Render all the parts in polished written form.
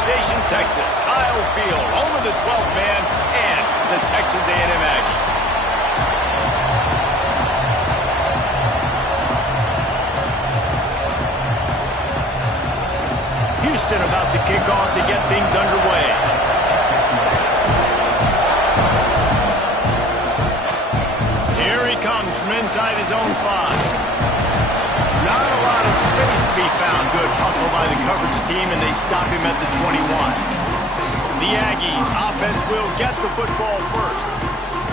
Station, Texas, Kyle Field, home of the 12th man and the Texas A&M Aggies. Houston about to kick off to get things underway. Here he comes from inside his own 5. Not a lot of space to be found. Good hustle by the coverage team, and they stop him at the 21. The Aggies offense will get the football first.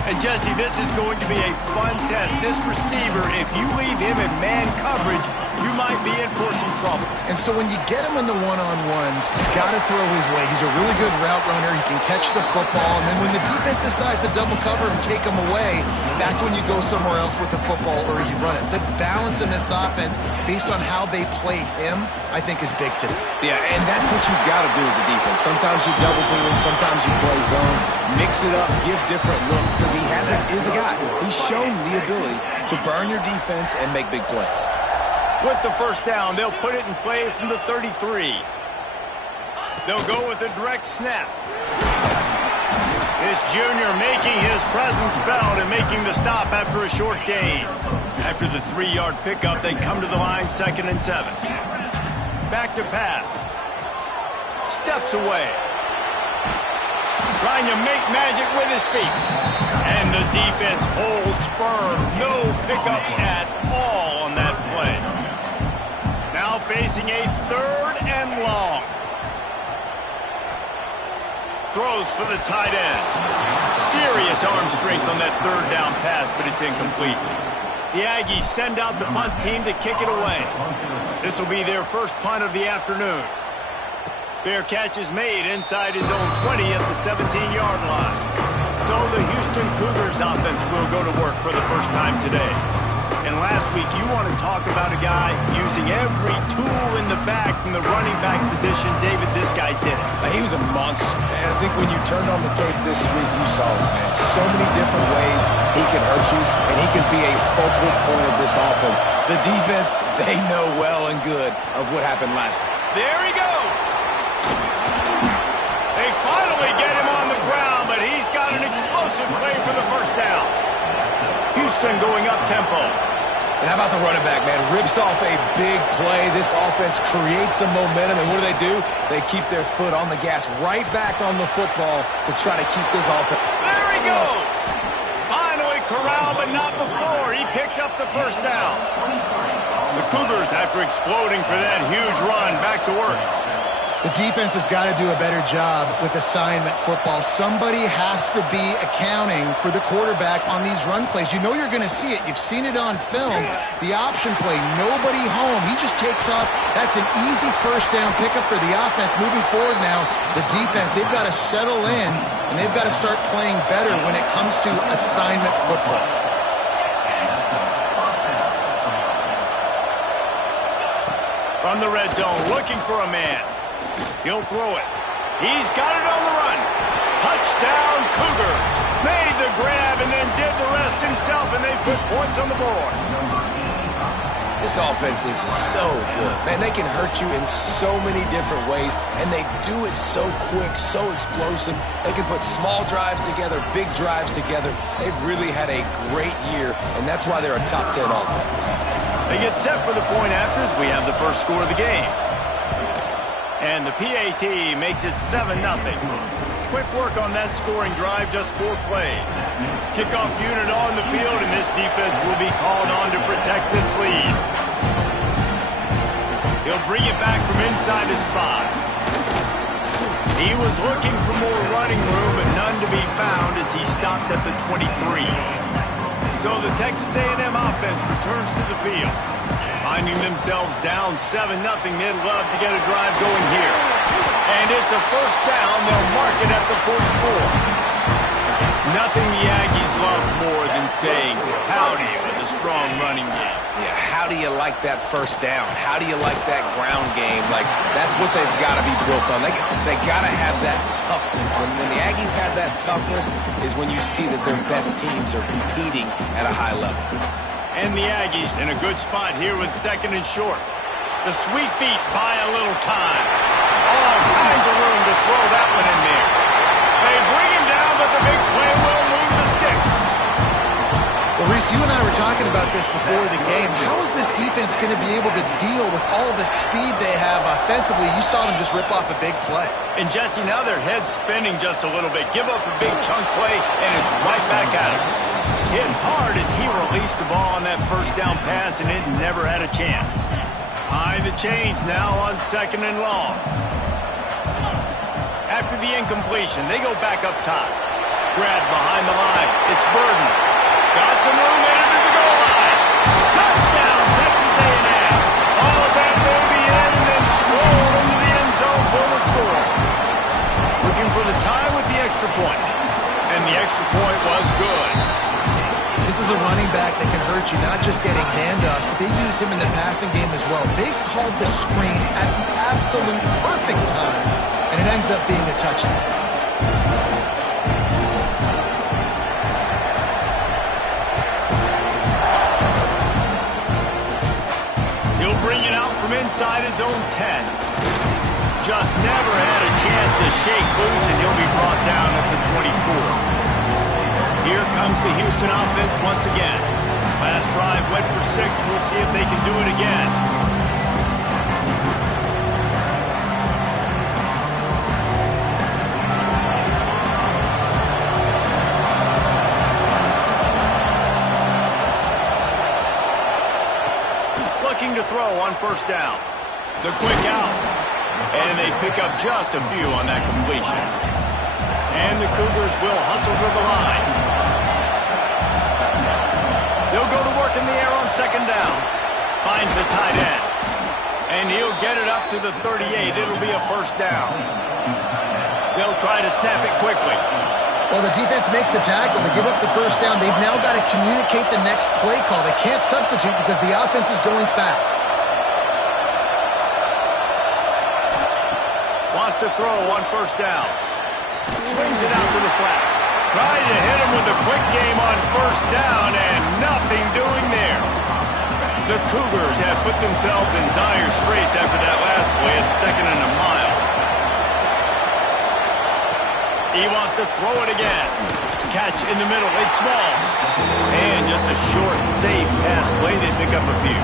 And Jesse, this is going to be a fun test. This receiver, if you leave him in man coverage, you might be in for some trouble. And so when you get him in the one-on-ones, you got to throw his way. He's a really good route runner. He can catch the football. And then when the defense decides to double cover and take him away, that's when you go somewhere else with the football or you run it. The balance in this offense, based on how they play him, I think is big today. Yeah, and that's what you've got to do as a defense. Sometimes you double team him, sometimes you play zone. Mix it up, give different looks, because he is a guy. He's shown the ability to burn your defense and make big plays. With the first down, they'll put it in play from the 33. They'll go with a direct snap. This junior making his presence felt and making the stop after a short gain. After the 3-yard pickup, they come to the line 2nd and 7. Back to pass. Steps away. Trying to make magic with his feet. And the defense holds firm. No pickup at all on that play. Now facing a 3rd and long. Throws for the tight end. Serious arm strength on that 3rd down pass, but it's incomplete. The Aggies send out the punt team to kick it away. This will be their first punt of the afternoon. Fair catch is made inside his own 20 at the 17-yard line. So the Houston Cougars offense will go to work for the first time today. And last week, you want to talk about a guy using every tool in the bag from the running back position. David, this guy did it. He was a monster. And I think when you turned on the tape this week, you saw it, man. So many different ways he can hurt you, and he can be a focal point of this offense. The defense, they know well and good of what happened last week. There he goes. They finally get him on the ground, but he's got an explosive play for the first down. Houston going up-tempo. And how about the running back, man? Rips off a big play. This offense creates some momentum, and what do? They keep their foot on the gas, right back on the football to try to keep this offense. There he goes. Finally corralled, but not before. He picks up the first down. The Cougars, after exploding for that huge run, back to work. The defense has got to do a better job with assignment football. Somebody has to be accounting for the quarterback on these run plays. You know you're going to see it. You've seen it on film. The option play, nobody home. He just takes off. That's an easy first down pickup for the offense. Moving forward now, the defense, they've got to settle in, and they've got to start playing better when it comes to assignment football. From the red zone, looking for a man. He'll throw it. He's got it on the run. Touchdown, Cougars. Made the grab and then did the rest himself, and they put points on the board. This offense is so good. Man, they can hurt you in so many different ways, and they do it so quick, so explosive. They can put small drives together, big drives together. They've really had a great year, and that's why they're a top 10 offense. They get set for the point afters. We have the first score of the game. And the PAT makes it 7-0. Quick work on that scoring drive, just 4 plays. Kickoff unit on the field, and this defense will be called on to protect this lead. He'll bring it back from inside his 5. He was looking for more running room, but none to be found as he stopped at the 23. So the Texas A&M offense returns to the field. Finding themselves down 7-0, they'd love to get a drive going here. And it's a first down. They'll mark it at the 44. Nothing the Aggies love more than saying howdy with a strong running game. Yeah, how do you like that first down? How do you like that ground game? Like, that's what they've got to be built on. They got to have that toughness. When the Aggies have that toughness is when you see that their best teams are competing at a high level. And the Aggies in a good spot here with 2nd and short. The Sweet Feet buy a little time. All kinds of room to throw that one in there. They bring him down, but the big play will move the sticks. Well, Reese, you and I were talking about this before the game. How is this defense going to be able to deal with all the speed they have offensively? You saw them just rip off a big play. And, Jesse, now their head's spinning just a little bit. Give up a big chunk play, and it's right back at him. Hit hard as he released the ball on that first down pass, and it never had a chance. Behind the chains now on 2nd and long. After the incompletion, they go back up top. Grab behind the line. It's Burden. Got some room into the goal line. Touchdown, Texas A&M. All of that baby in and then strolled into the end zone for the score. Looking for the tie with the extra point. And the extra point was good. This is a running back that can hurt you, not just getting handoffs, but they use him in the passing game as well. They called the screen at the absolute perfect time, and it ends up being a touchdown. Inside his own 10. Just never had a chance to shake loose, and he'll be brought down at the 24. Here comes the Houston offense once again. Last drive went for 6. We'll see if they can do it again. To throw on first down. The quick out. And they pick up just a few on that completion. And the Cougars will hustle to the line. They'll go to work in the air on 2nd down. Finds the tight end. And he'll get it up to the 38. It'll be a first down. They'll try to snap it quickly. Well, the defense makes the tackle. They give up the first down. They've now got to communicate the next play call. They can't substitute because the offense is going fast. Wants to throw on first down. Swings it out to the flat. Trying to hit him with a quick game on first down, and nothing doing there. The Cougars have put themselves in dire straits after that last play at 2nd and a mile. He wants to throw it again. Catch in the middle. It's Smalls. And just a short, safe pass play. They pick up a few.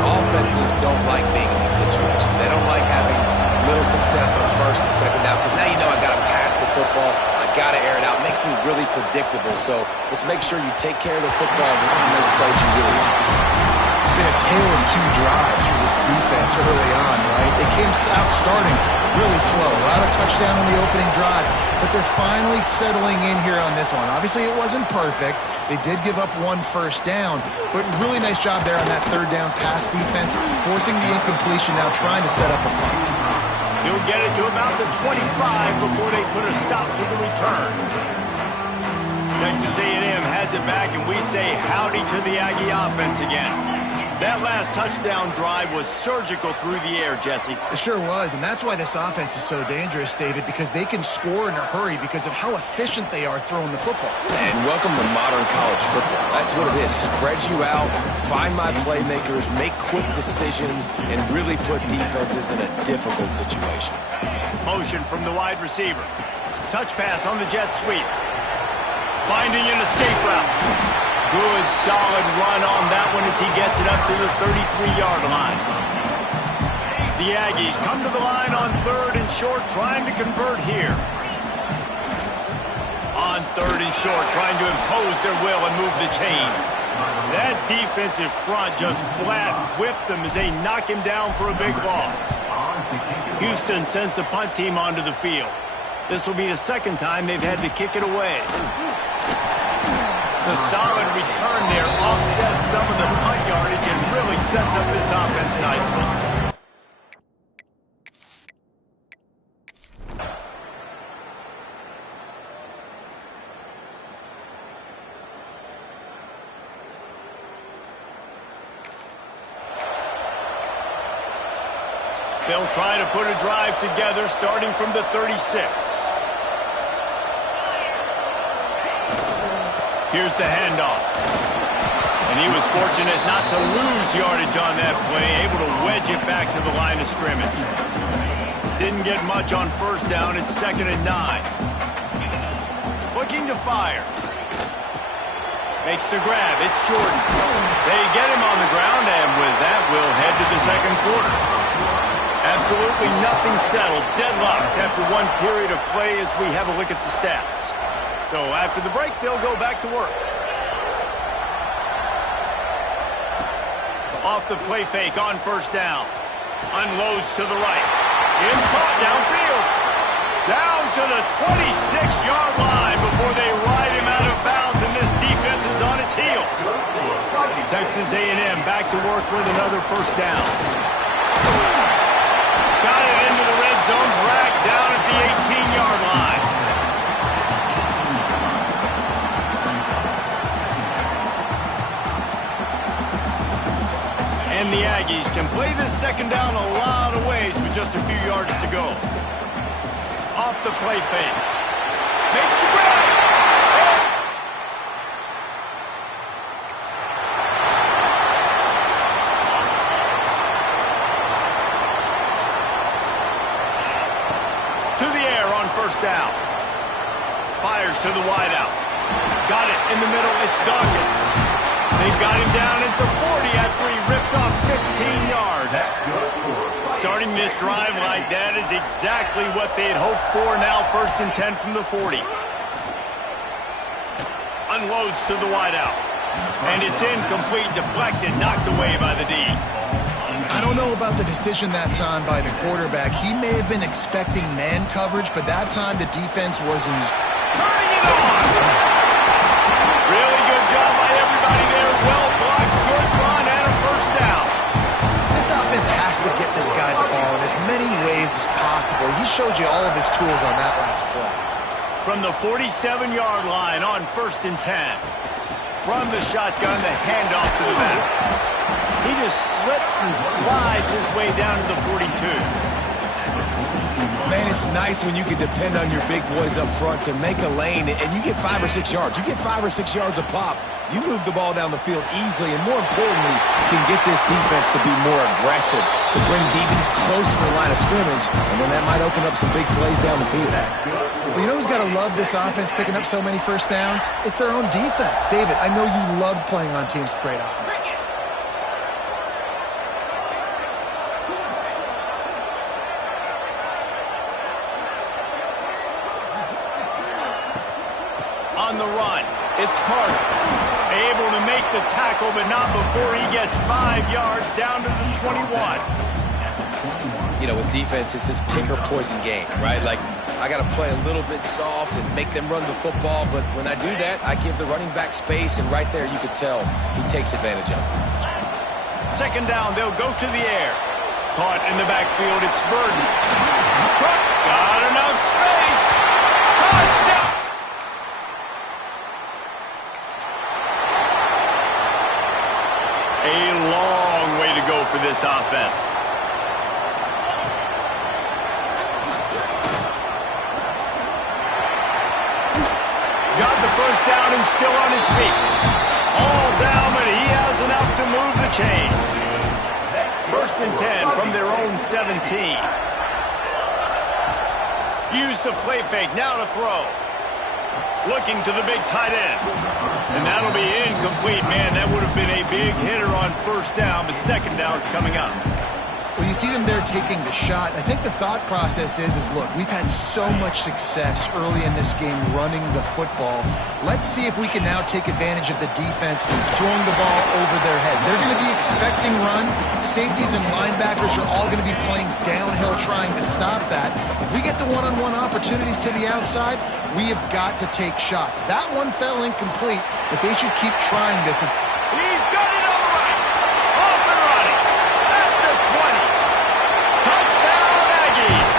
Offenses don't like being in these situations. They don't like having little success on first and second down because now you know I got to pass the football. I got to air it out. It makes me really predictable. So let's make sure you take care of the football and find those plays you really like. It's been a tale of 2 drives for this defense early on, right? They came out starting really slow. A lot of touchdown on the opening drive, but they're finally settling in here on this one. Obviously, it wasn't perfect. They did give up 1 first down, but really nice job there on that 3rd down pass defense, forcing the incompletion, now trying to set up a punt. He'll get it to about the 25 before they put a stop to the return. Texas A&M has it back, and we say howdy to the Aggie offense again. That last touchdown drive was surgical through the air, Jesse. It sure was, and that's why this offense is so dangerous, David, because they can score in a hurry because of how efficient they are throwing the football. And welcome to modern college football. That's what it is. Spread you out, find my playmakers, make quick decisions, and really put defenses in a difficult situation. Motion from the wide receiver. Touch pass on the jet sweep. Finding an escape route. Good, solid run on that one as he gets it up to the 33-yard line. The Aggies come to the line on 3rd and short, trying to convert here. On 3rd and short, trying to impose their will and move the chains. That defensive front just flat whipped them as they knock him down for a big loss. Houston sends the punt team onto the field. This will be the 2nd time they've had to kick it away. The solid return there offsets some of the punt yardage and really sets up this offense nicely. They'll try to put a drive together starting from the 36. Here's the handoff. And he was fortunate not to lose yardage on that play, able to wedge it back to the line of scrimmage. Didn't get much on first down. It's 2nd and 9. Looking to fire. Makes the grab. It's Jordan. They get him on the ground, and with that, we'll head to the second quarter. Absolutely nothing settled. Deadlocked after one period of play as we have a look at the stats. So after the break, they'll go back to work. Off the play fake on first down. Unloads to the right. It's caught downfield. Down to the 26-yard line before they ride him out of bounds, and this defense is on its heels. Texas A&M back to work with another first down. Got it into the red zone, dragged down at the 18-yard line. And the Aggies can play this second down a lot of ways with just a few yards to go. Off the play fake. Makes the grab. To the air on first down. Fires to the wideout. Got it in the middle. It's Dawkins. They've got him down at the 40 after he ripped off 15 yards. Starting this drive like that is exactly what they had hoped for. Now 1st and 10 from the 40. Unloads to the wideout. And it's incomplete, deflected, knocked away by the D. I don't know about the decision that time by the quarterback. He may have been expecting man coverage, but that time the defense wasn't. Turning it on! Really good job by everybody there. Well blocked, good run, and a first down. This offense has to get this guy the ball in as many ways as possible. He showed you all of his tools on that last play. From the 47-yard line on 1st and 10. From the shotgun, the handoff to the back. He just slips and slides his way down to the 42. Man, it's nice when you can depend on your big boys up front to make a lane, and you get 5 or 6 yards. You get 5 or 6 yards a pop. You move the ball down the field easily, and more importantly, can get this defense to be more aggressive, to bring DBs close to the line of scrimmage, and then that might open up some big plays down the field. Well, you know who's got to love this offense picking up so many first downs? It's their own defense. David, I know you love playing on teams with great offenses. On the run, it's Carter. Able to make the tackle, but not before he gets 5 yards down to the 21. You know, with defense, it's this pick or poison game, right? Like, I got to play a little bit soft and make them run the football, but when I do that, I give the running back space, and right there you could tell he takes advantage of it. Second down, they'll go to the air. Caught in the backfield, it's Burden. Cook got enough space. Touchdown! A long way to go for this offense. Got the first down and still on his feet. All down, but he has enough to move the chains. 1st and 10 from their own 17. Use the play fake, now to throw. Looking to the big tight end. And that'll be incomplete, man. That would have been a big hitter on first down, but second down's coming up. Well, you see them there taking the shot. I think the thought process is look, we've had so much success early in this game running the football. Let's see if we can now take advantage of the defense throwing the ball over their head. They're going to be expecting run. Safeties and linebackers are all going to be playing downhill trying to stop that. If we get the one-on-one opportunities to the outside, we have got to take shots. That one fell incomplete, but they should keep trying this. He's got it on the right. Off and running. At the 20. Touchdown, Aggies.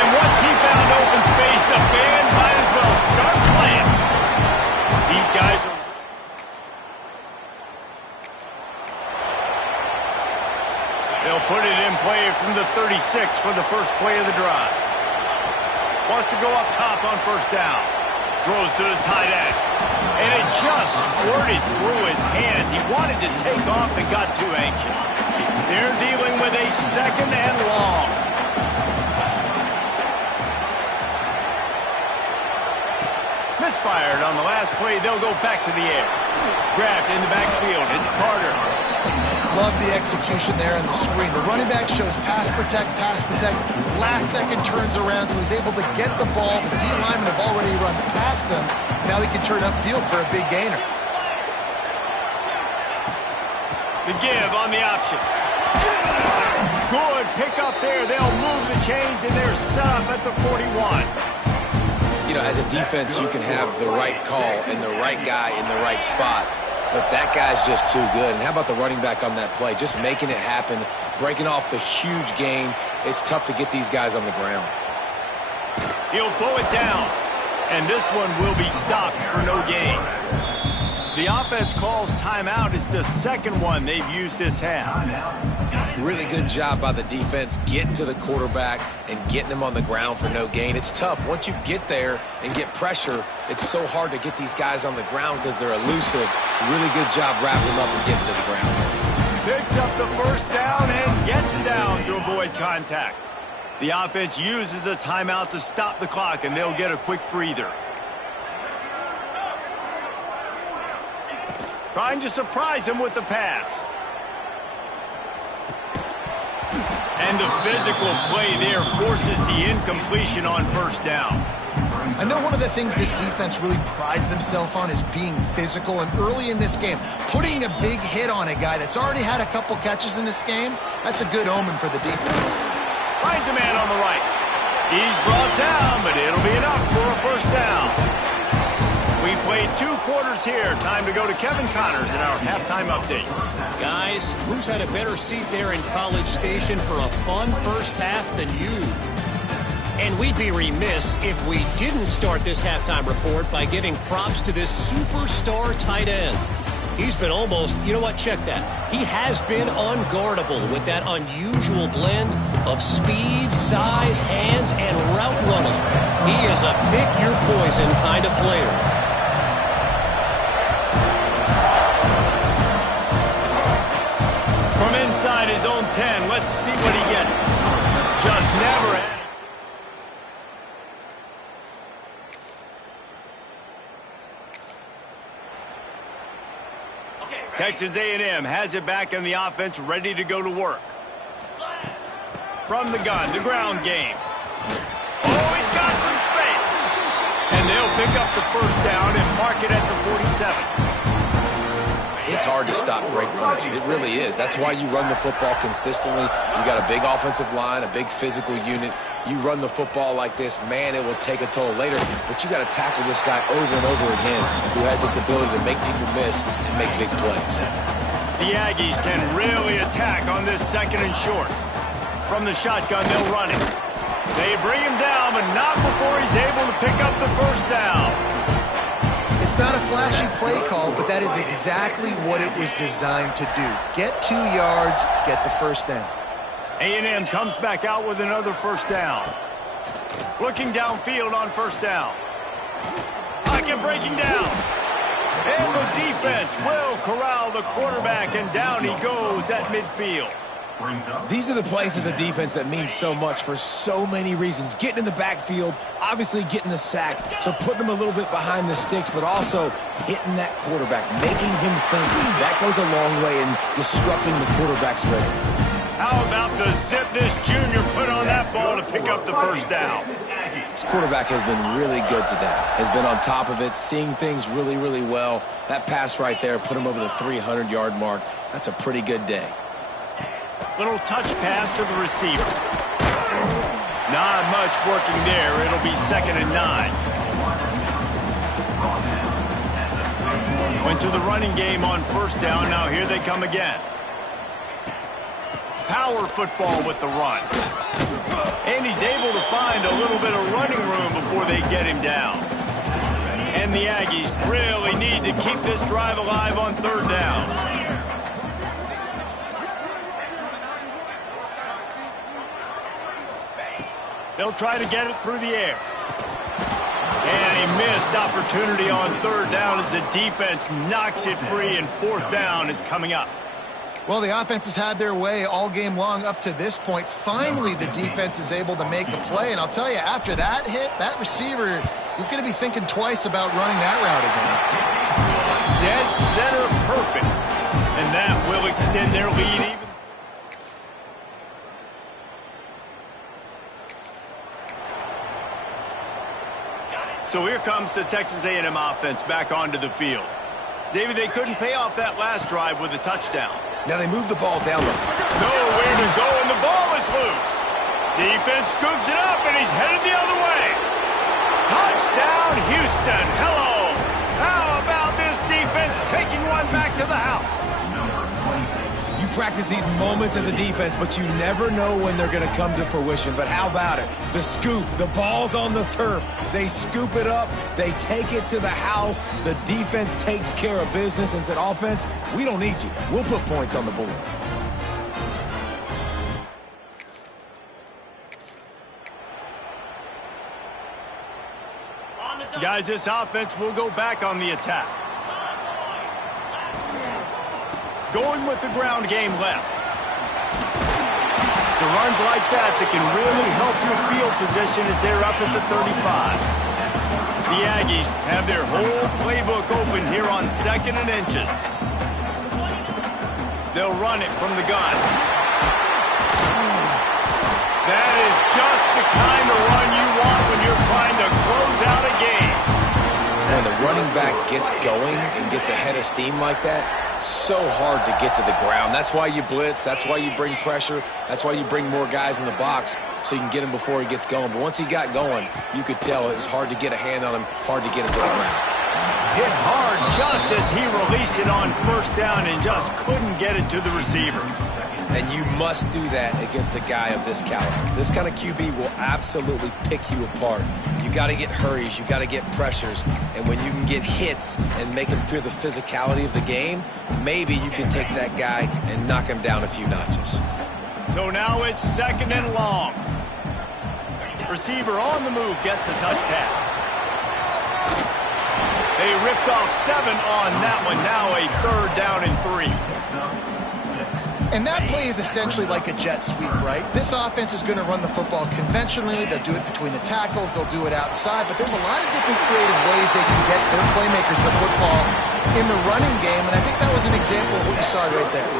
And once he found open space, the band might as well start playing. These guys are... They'll put it in play from the 36 for the first play of the drive. Wants to go up top on first down. Throws to the tight end. And it just squirted through his hands. He wanted to take off and got too anxious. They're dealing with a 2nd and long. Misfired on the last play. They'll go back to the air. Grabbed in the backfield. It's Carter. Love the execution there on the screen. The running back shows pass protect, pass protect. Last second turns around, so he's able to get the ball. The D linemen have already run past him. Now he can turn upfield for a big gainer. The give on the option. Good pick up there. They'll move the chains, and they're set up at the 41. You know, as a defense, you can have the right call and the right guy in the right spot, but that guy's just too good. And how about the running back on that play? Just making it happen, breaking off the huge gain. It's tough to get these guys on the ground. He'll pull it down, and this one will be stopped for no gain. The offense calls timeout. It's the 2nd one they've used this half. Really good job by the defense getting to the quarterback and getting him on the ground for no gain. It's tough. Once you get there and get pressure, it's so hard to get these guys on the ground because they're elusive. Really good job wrapping them up and getting to the ground. Picks up the 1st down and gets down to avoid contact. The offense uses a timeout to stop the clock, and they'll get a quick breather. Trying to surprise him with the pass. And the physical play there forces the incompletion on 1st down. I know one of the things this defense really prides themselves on is being physical, and early in this game, putting a big hit on a guy that's already had a couple catches in this game, that's a good omen for the defense. Finds a man on the right. He's brought down, but it'll be enough for a 1st down. We played 2 quarters here. Time to go to Kevin Connors in our halftime update. Guys, who's had a better seat there in College Station for a fun 1st half than you? And we'd be remiss if we didn't start this halftime report by giving props to this superstar tight end. He's been almost, you know what, check that. He has been unguardable with that unusual blend of speed, size, hands, and route running. He is a pick-your-poison kind of player. From inside his own 10, let's see what he gets. Just never had it. Texas A&M has it back in the offense, ready to go to work. From the gun, the ground game. Oh, he's got some space. And they'll pick up the 1st down and mark it at the 47. It's hard to stop great runners. It really is. That's why you run the football consistently. You got a big offensive line, a big physical unit. You run the football like this, man, it will take a toll later. But you got to tackle this guy over and over again who has this ability to make people miss and make big plays. The Aggies can really attack on this 2nd and short. From the shotgun, they'll run it. They bring him down, but not before he's able to pick up the 1st down. It's not a flashy play call, but that is exactly what it was designed to do. Get 2 yards, get the 1st down. A&M comes back out with another 1st down. Looking downfield on 1st down. Pocket breaking down. And the defense will corral the quarterback, and down he goes at midfield. These are the plays as a defense that mean so much for so many reasons. Getting in the backfield, obviously getting the sack, so putting him a little bit behind the sticks, but also hitting that quarterback, making him think. That goes a long way in disrupting the quarterback's rhythm. How about the zip this junior put on that ball to pick up the 1st down? This quarterback has been really good today. Has been on top of it, seeing things really, really well. That pass right there put him over the 300-yard mark. That's a pretty good day. Little touch pass to the receiver. Not much working there. It'll be 2nd and 9. Went to the running game on 1st down. Now here they come again. Power football with the run. And he's able to find a little bit of running room before they get him down. And the Aggies really need to keep this drive alive on 3rd down. They'll try to get it through the air. And a missed opportunity on third down as the defense knocks it free, and fourth down is coming up. Well, the offense has had their way all game long up to this point. Finally, the defense is able to make a play. And I'll tell you, after that hit, that receiver is going to be thinking twice about running that route again. Dead center perfect. And that will extend their lead even. So here comes the Texas A&M offense back onto the field. David, they couldn't pay off that last drive with a touchdown. Now they move the ball down the... Nowhere to go, and the ball is loose. Defense scoops it up, and he's headed the other way. Touchdown, Houston. Hello. How about this defense taking one back to the house? You practice these moments as a defense, but you never know when they're going to come to fruition. But how about it? The scoop, the ball's on the turf. They scoop it up. They take it to the house. The defense takes care of business and said, offense, we don't need you. We'll put points on the board. Guys, this offense will go back on the attack. Going with the ground game left. It's runs like that that can really help your field position as they're up at the 35. The Aggies have their whole playbook open here on 2nd and inches. They'll run it from the gun. That is just the kind of run you want when you're trying to close out a game. When the running back gets going and gets ahead of steam like that, so hard to get to the ground. That's why you blitz. That's why you bring pressure. That's why you bring more guys in the box so you can get him before he gets going. But once he got going, you could tell it was hard to get a hand on him, hard to get him to the ground. Hit hard just as he released it on first down and just couldn't get it to the receiver. And you must do that against a guy of this caliber. This kind of QB will absolutely pick you apart. You got to get hurries. You got to get pressures. And when you can get hits and make him feel the physicality of the game, maybe you can take that guy and knock him down a few notches. So now it's 2nd and long. Receiver on the move gets the touch pass. They ripped off 7 on that one. Now a 3rd down and 3. And that play is essentially like a jet sweep, right? This offense is going to run the football conventionally. They'll do it between the tackles. They'll do it outside. But there's a lot of different creative ways they can get their playmakers the football in the running game. And I think that was an example of what you saw right there.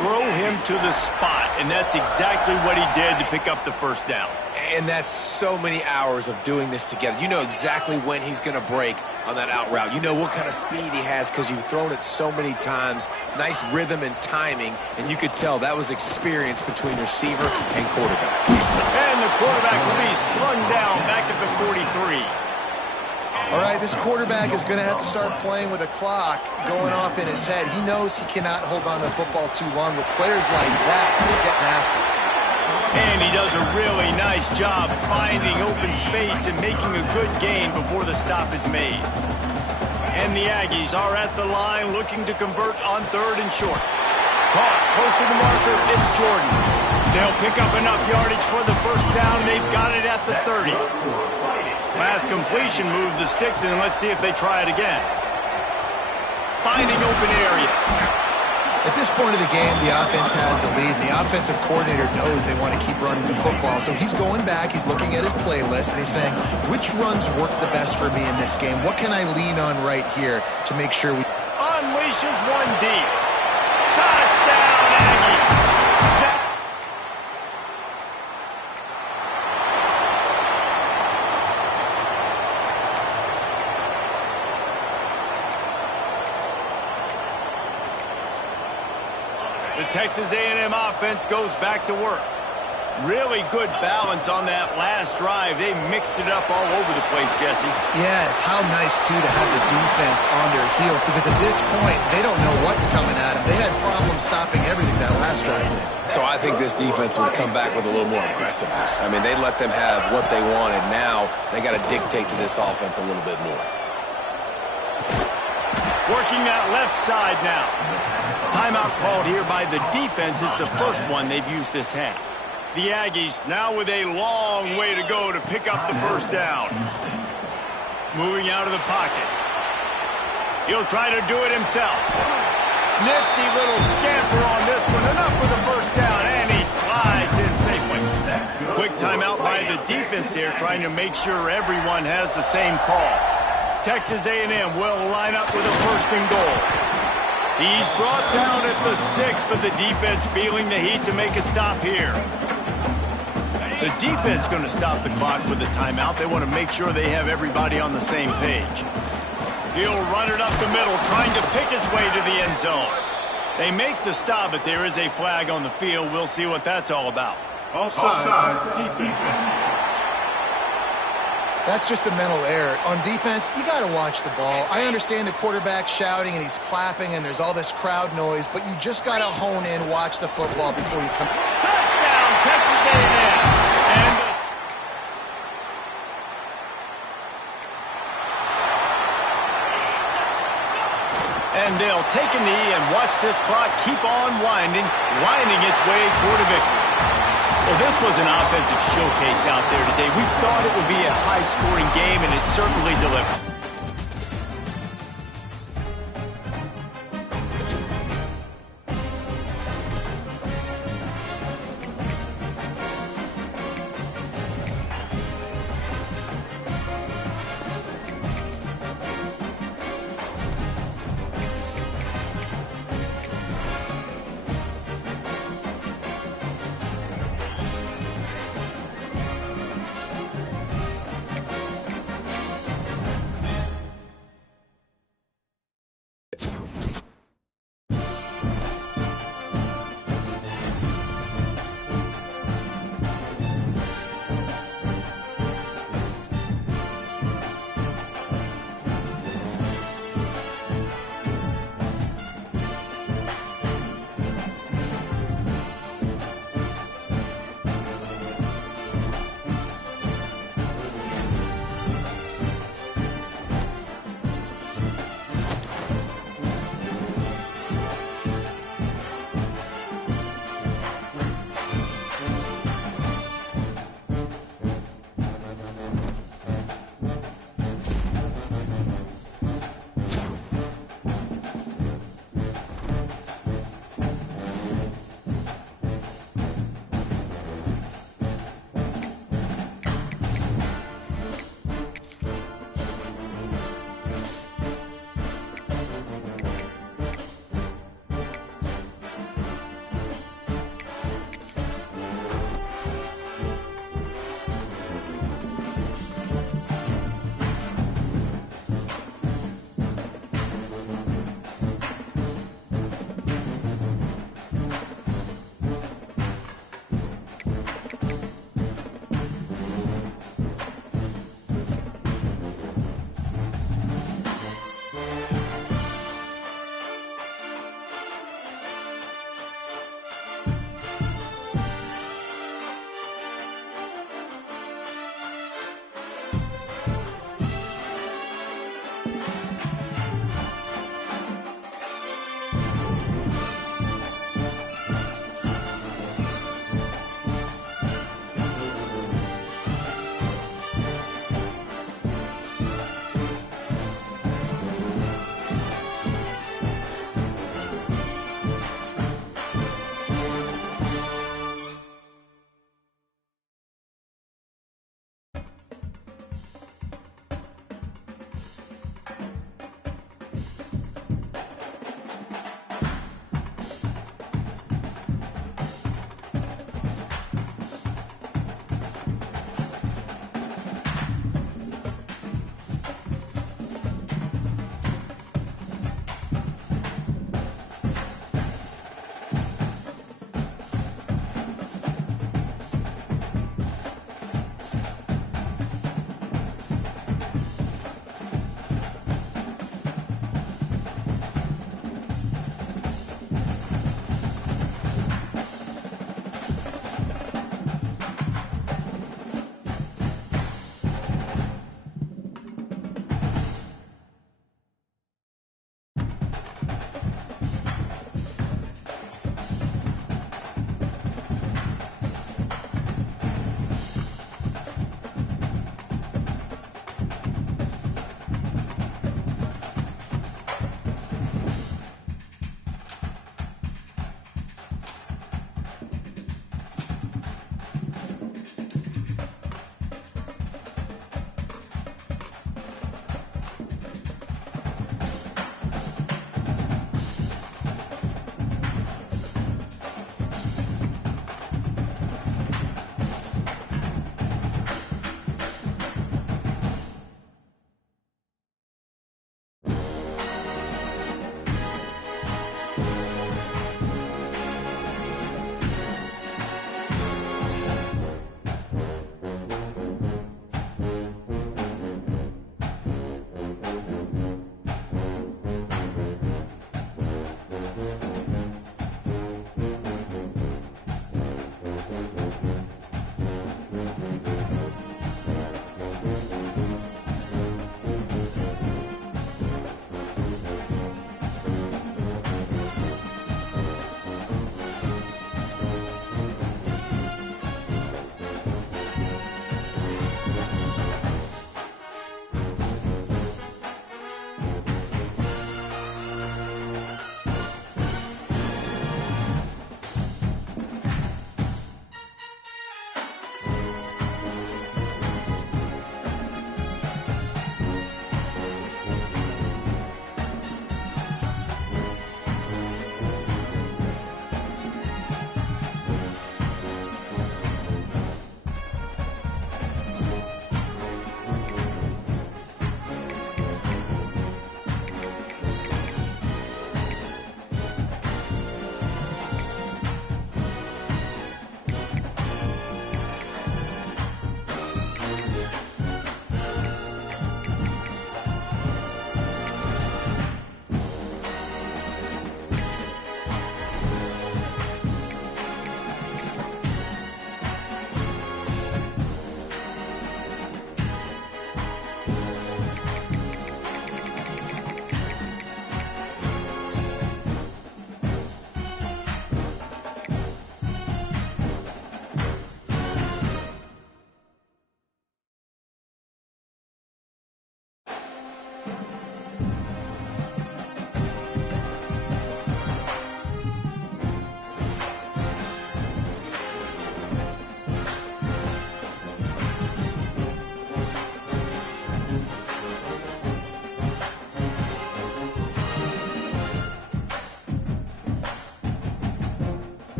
Throw him to the spot, and that's exactly what he did to pick up the first down. And that's so many hours of doing this together. You know exactly when he's going to break on that out route. You know what kind of speed he has because you've thrown it so many times. Nice rhythm and timing, and you could tell that was experience between receiver and quarterback. And the quarterback will be slung down back at the 43. All right, this quarterback is going to have to start playing with a clock going off in his head. He knows he cannot hold on to the football too long with players like that who are getting after him. And he does a really nice job finding open space and making a good gain before the stop is made. And the Aggies are at the line looking to convert on 3rd and short. Caught close to the marker, it's Jordan. They'll pick up enough yardage for the first down. They've got it at the 30. Last completion moved the sticks, and let's see if they try it again. Finding open areas. At this point of the game, the offense has the lead, and the offensive coordinator knows they want to keep running the football. So he's going back, he's looking at his playlist, and he's saying, which runs work the best for me in this game? What can I lean on right here to make sure we... Unleashes one deep. Touchdown, Aggie! The Texas A&M offense goes back to work. Really good balance on that last drive. They mixed it up all over the place, Jesse. Yeah, how nice, too, to have the defense on their heels, because at this point, they don't know what's coming at them. They had problems stopping everything that last drive did. So I think this defense would come back with a little more aggressiveness. I mean, they let them have what they wanted. Now they got to dictate to this offense a little bit more. Working that left side now. Timeout called here by the defense. It's the first one they've used this half. The Aggies now with a long way to go to pick up the first down. moving out of the pocket. He'll try to do it himself. Nifty little scamper on this one. Enough for the first down, and he slides in safely. Quick timeout by the defense here, trying to make sure everyone has the same call. Texas A&M will line up with a first and goal. He's brought down at the 6, but the defense feeling the heat to make a stop here. The defense going to stop the clock with a timeout. They want to make sure they have everybody on the same page. He'll run it up the middle, trying to pick his way to the end zone. They make the stop, but there is a flag on the field. We'll see what that's all about. Offside, defense. That's just a mental error. On defense, you got to watch the ball. I understand the quarterback shouting and he's clapping and there's all this crowd noise, but you just got to hone in, watch the football before you come. Touchdown, Texas A&M. And they'll take a knee and watch this clock keep on winding its way toward a victory. Well, this was an offensive showcase out there today. We thought it would be a high-scoring game, and it certainly delivered.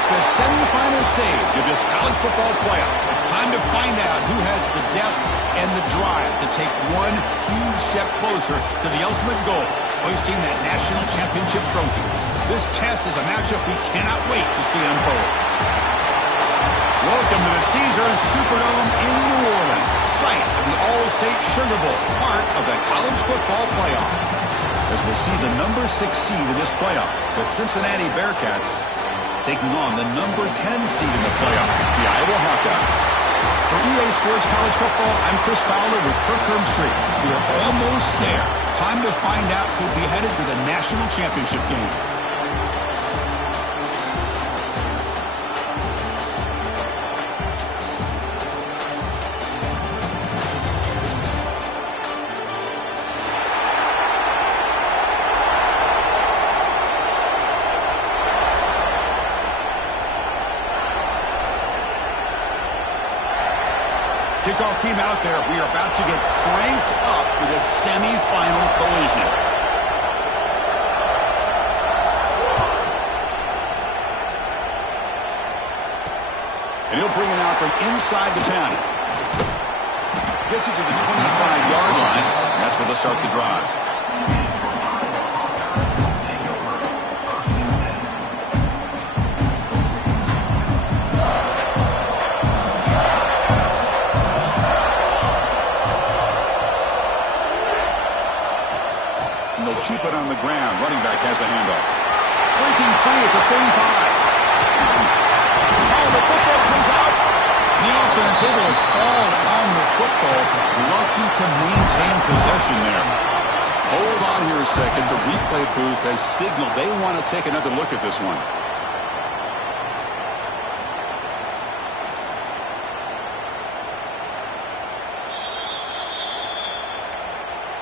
The semifinal stage of this college football playoff. It's time to find out who has the depth and the drive to take one huge step closer to the ultimate goal, hoisting that national championship trophy. This test is a matchup we cannot wait to see unfold. Welcome to the Caesars Superdome in New Orleans, site of the All-State Sugar Bowl, part of the college football playoff. As we'll see the number 6 seed in this playoff, the Cincinnati Bearcats, taking on the number 10 seed in the playoff, the Iowa Hawkeyes. For EA Sports College Football, I'm Chris Fowler with Kirk Herbstreit. We are almost there. Time to find out who'll be headed to the national championship game. Kickoff team out there. We are about to get cranked up with a semi-final collision. And he'll bring it out from inside the 10. Gets it to the 25-yard line. And that's where they'll start the drive. they'll keep it on the ground. Running back has the handoff. Breaking free at the 35. Oh, the football comes out. The offense able to fall on the football. Lucky to maintain possession there. Hold on here a second. The replay booth has signaled they want to take another look at this one.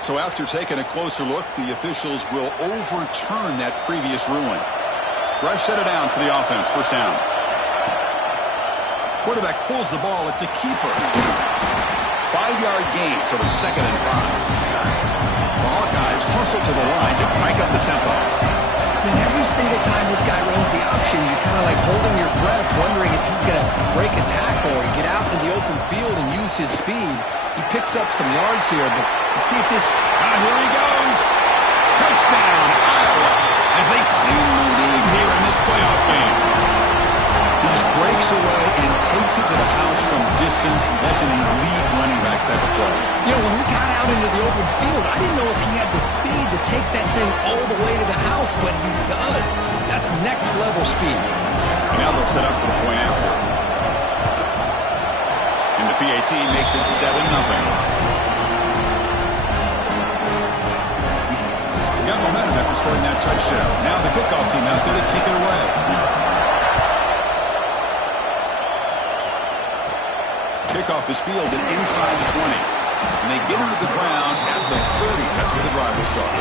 So after taking a closer look, the officials will overturn that previous ruling. Fresh set of downs for the offense. First down. Quarterback pulls the ball. It's a keeper. 5-yard gain, so it's 2nd and 5. The Hawkeyes hustle to the line to crank up the tempo. Man, every single time this guy runs the option, you're kind of like holding your breath, wondering if he's going to break a tackle or get out into the open field and use his speed. He picks up some yards here, but let's see if this... Here he goes. Touchdown, Iowa, as they claim the lead here in this playoff game. He just breaks away and takes it to the house from distance. That's an elite running back type of play. You know, when he got out into the open field, I didn't know if he had the speed to take that thing all the way to the house, but he does. That's next level speed. And now they'll set up for the point after. And the PAT makes it 7-0. Got momentum after scoring that touchdown. Now the kickoff team out there to kick it away. Kickoff is fielded inside the 20. And they get him to the ground at the 30. That's where the drive will start.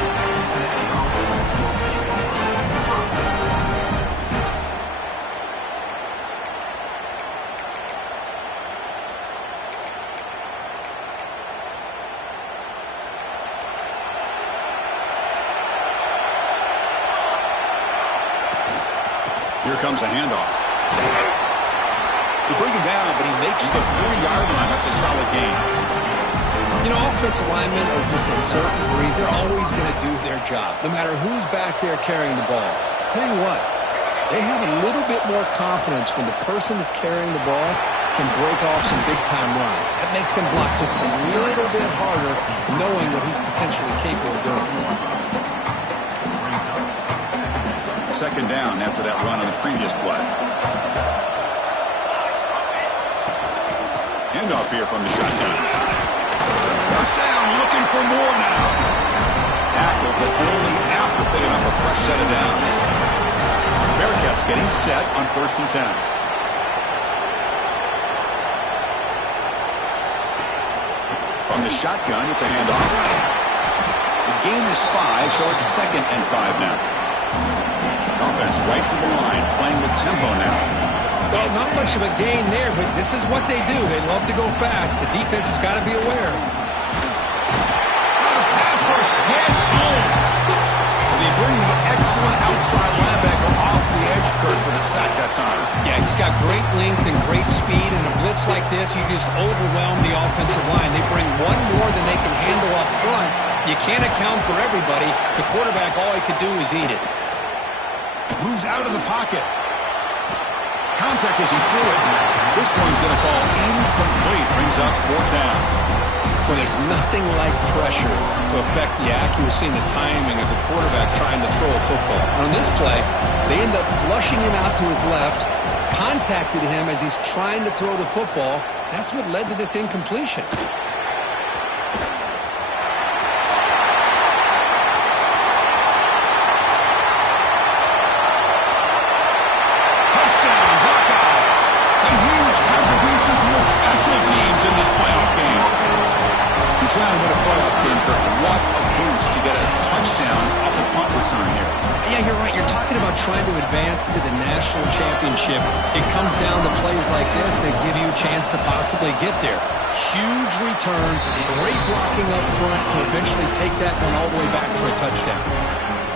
Here comes a handoff. They bring him down, but he makes the 3-yard line. That's a solid gain. You know, offensive linemen are just a certain breed. They're always going to do their job, no matter who's back there carrying the ball. I'll tell you what, they have a little bit more confidence when the person that's carrying the ball can break off some big-time runs. That makes them block just a little bit harder, knowing what he's potentially capable of doing. 2nd down after that run on the previous play. Handoff here from the shotgun. First down, looking for more now. Tackle, but only after picking up a fresh set of downs. Bearcats getting set on 1st and 10. From the shotgun, it's a handoff. The gain is 5, so it's 2nd and 5 now. Offense right to the line, playing with tempo now. Well, not much of a gain there, but this is what they do. They love to go fast. The defense has got to be aware. The pass rush hits home. They bring the excellent outside linebacker off the edge, Kurt, for the sack that time. Yeah, he's got great length and great speed. In a blitz like this, you just overwhelm the offensive line. They bring one more than they can handle up front. You can't account for everybody. The quarterback, all he could do is eat it. Moves out of the pocket. Contact as he threw it. This one's going to fall incomplete. Brings up 4th down. Well, there's nothing like pressure to affect the accuracy and the timing of the quarterback trying to throw a football. And on this play, they end up flushing him out to his left, contacted him as he's trying to throw the football. That's what led to this incompletion. From the special teams in this playoff game. You're trying to win a playoff game, Kirk. What a boost to get a touchdown off a punt return here. Yeah, you're right. You're talking about trying to advance to the national championship. It comes down to plays like this that give you a chance to possibly get there. Huge return, great blocking up front to eventually take that one all the way back for a touchdown.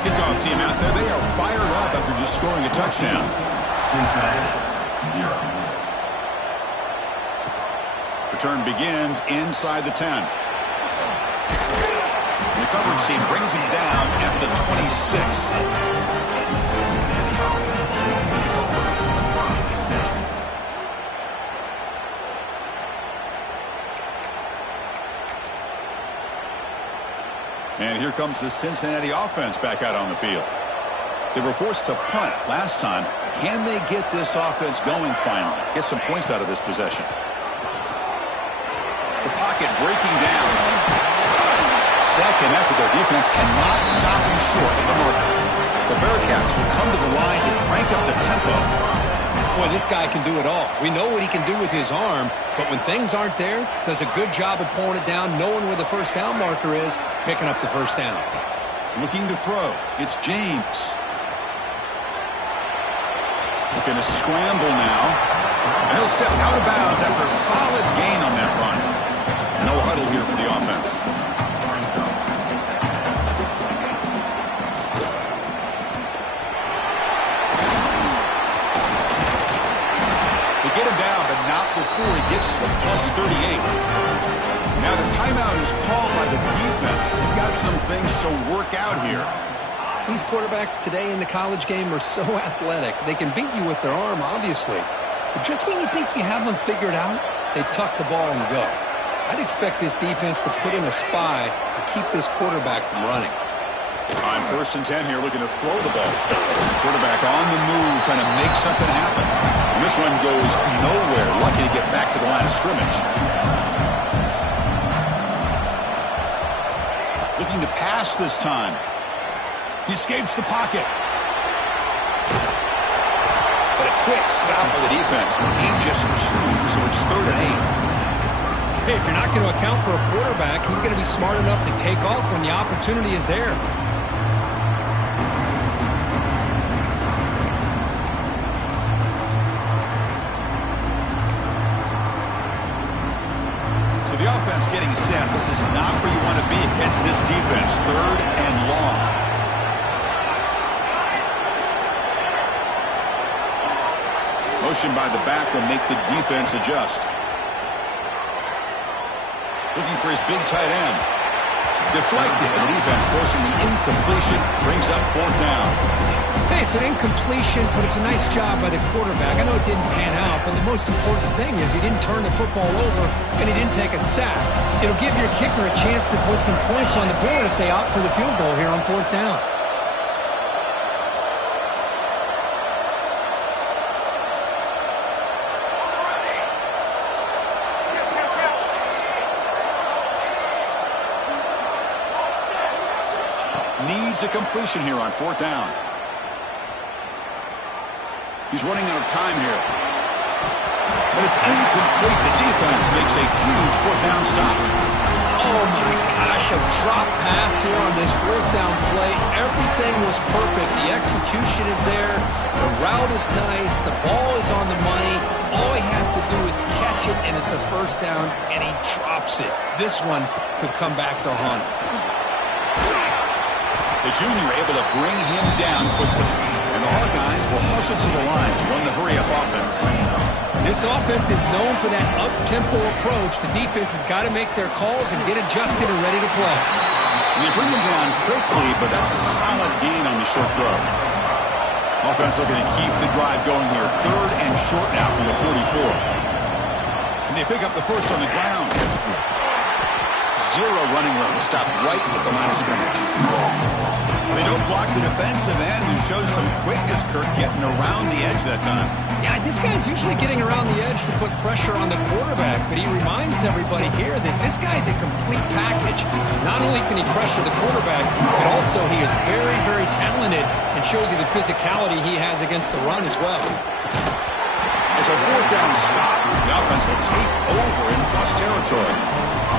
Kickoff team out there, they are fired up after just scoring a touchdown. 0. Return begins inside the 10. The coverage team brings him down at the 26. And here comes the Cincinnati offense back out on the field. They were forced to punt last time. Can they get this offense going finally? Get some points out of this possession. The pocket breaking down. Second after their defense cannot stop him short of the marker. The Bearcats will come to the line to crank up the tempo. Boy, this guy can do it all. We know what he can do with his arm, but when things aren't there, does a good job of pulling it down, knowing where the first down marker is, picking up the first down. Looking to throw. It's James. Looking to scramble now. And he'll step out of bounds after a solid gain on that run. No huddle here for the offense. Get him down, but not before he gets to the +38. Now the timeout is called by the defense. They've got some things to work out here. These quarterbacks today in the college game are so athletic. They can beat you with their arm, obviously. But just when you think you have them figured out, they tuck the ball and go. I'd expect this defense to put in a spy to keep this quarterback from running. On 1st and 10 here, looking to throw the ball. Quarterback on the move, trying to make something happen. And this one goes nowhere. Lucky to get back to the line of scrimmage. Looking to pass this time. He escapes the pocket. But a quick stop by the defense. He just chewed, so it's 3rd and 8. Hey, if you're not going to account for a quarterback, he's going to be smart enough to take off when the opportunity is there. So the offense getting set. This is not where you want to be against this defense. 3rd and long. Motion by the back will make the defense adjust. Looking for his big tight end. Deflected, and the defense forcing the incompletion, brings up 4th down. Hey, it's an incompletion, but it's a nice job by the quarterback. I know it didn't pan out, but the most important thing is he didn't turn the football over and he didn't take a sack. It'll give your kicker a chance to put some points on the board if they opt for the field goal here on 4th down. Needs a completion here on 4th down. He's running out of time here. But it's incomplete. The defense makes a huge 4th down stop. Oh my gosh, a drop pass here on this 4th down play. Everything was perfect. The execution is there. The route is nice. The ball is on the money. All he has to do is catch it, and it's a 1st down, and he drops it. This one could come back to haunt him. The junior able to bring him down quickly. And the Hawkeyes will hustle to the line to run the hurry-up offense. This offense is known for that up-tempo approach. The defense has got to make their calls and get adjusted and ready to play. And they bring him down quickly, but that's a solid gain on the short throw. Offense looking to keep the drive going here. 3rd and short now from the 44. And they pick up the first on the ground. 0 running room. Stop right at the line of scrimmage. They don't block the defensive end, who shows some quickness, Kirk, getting around the edge that time. Yeah, this guy's usually getting around the edge to put pressure on the quarterback, but he reminds everybody here that this guy's a complete package. Not only can he pressure the quarterback, but also he is very, very talented and shows you the physicality he has against the run as well. It's a 4th down stop. The offense will take over in plus territory.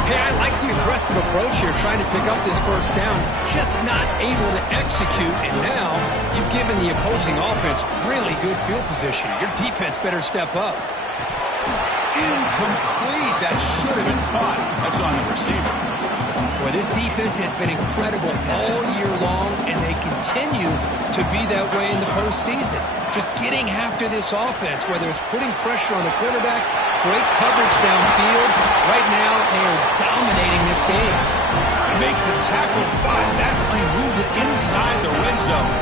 Hey, I like the aggressive approach here, trying to pick up this 1st down, just not able to execute, and now you've given the opposing offense really good field position. Your defense better step up. Incomplete. That should have been caught. That's on the receiver. Boy, this defense has been incredible all year long, and they continue to be that way in the postseason. Just getting after this offense, whether it's putting pressure on the quarterback, great coverage downfield. Right now, they are dominating this game. They make the tackle, but that play moves it inside the red zone.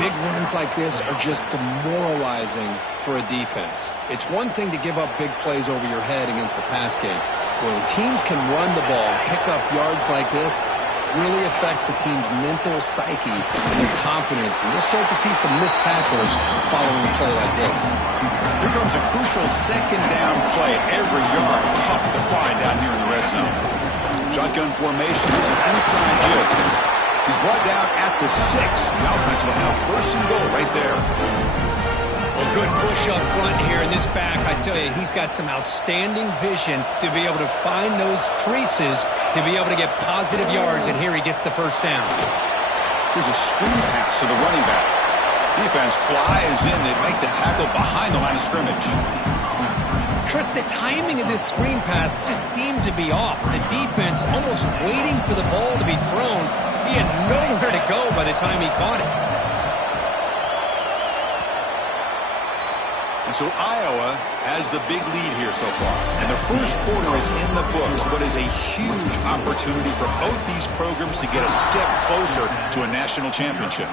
Big runs like this are just demoralizing for a defense. It's one thing to give up big plays over your head against the pass game. When teams can run the ball, pick up yards like this, really affects the team's mental psyche and their confidence. And you'll start to see some missed tackles following a play like this. Here comes a crucial second down play. Every yard tough to find down here in the red zone. Shotgun formation. Here's an inside give. He's brought down at the 6. The offense will have first and goal right there. Well, good push up front here in this back. I tell you, he's got some outstanding vision to be able to find those creases, to be able to get positive yards, and here he gets the first down. Here's a screen pass to the running back. Defense flies in. They make the tackle behind the line of scrimmage. Chris, the timing of this screen pass just seemed to be off. The defense almost waiting for the ball to be thrown. He had nowhere to go by the time he caught it. And so Iowa has the big lead here so far. And the first quarter is in the books, but is a huge opportunity for both these programs to get a step closer to a national championship.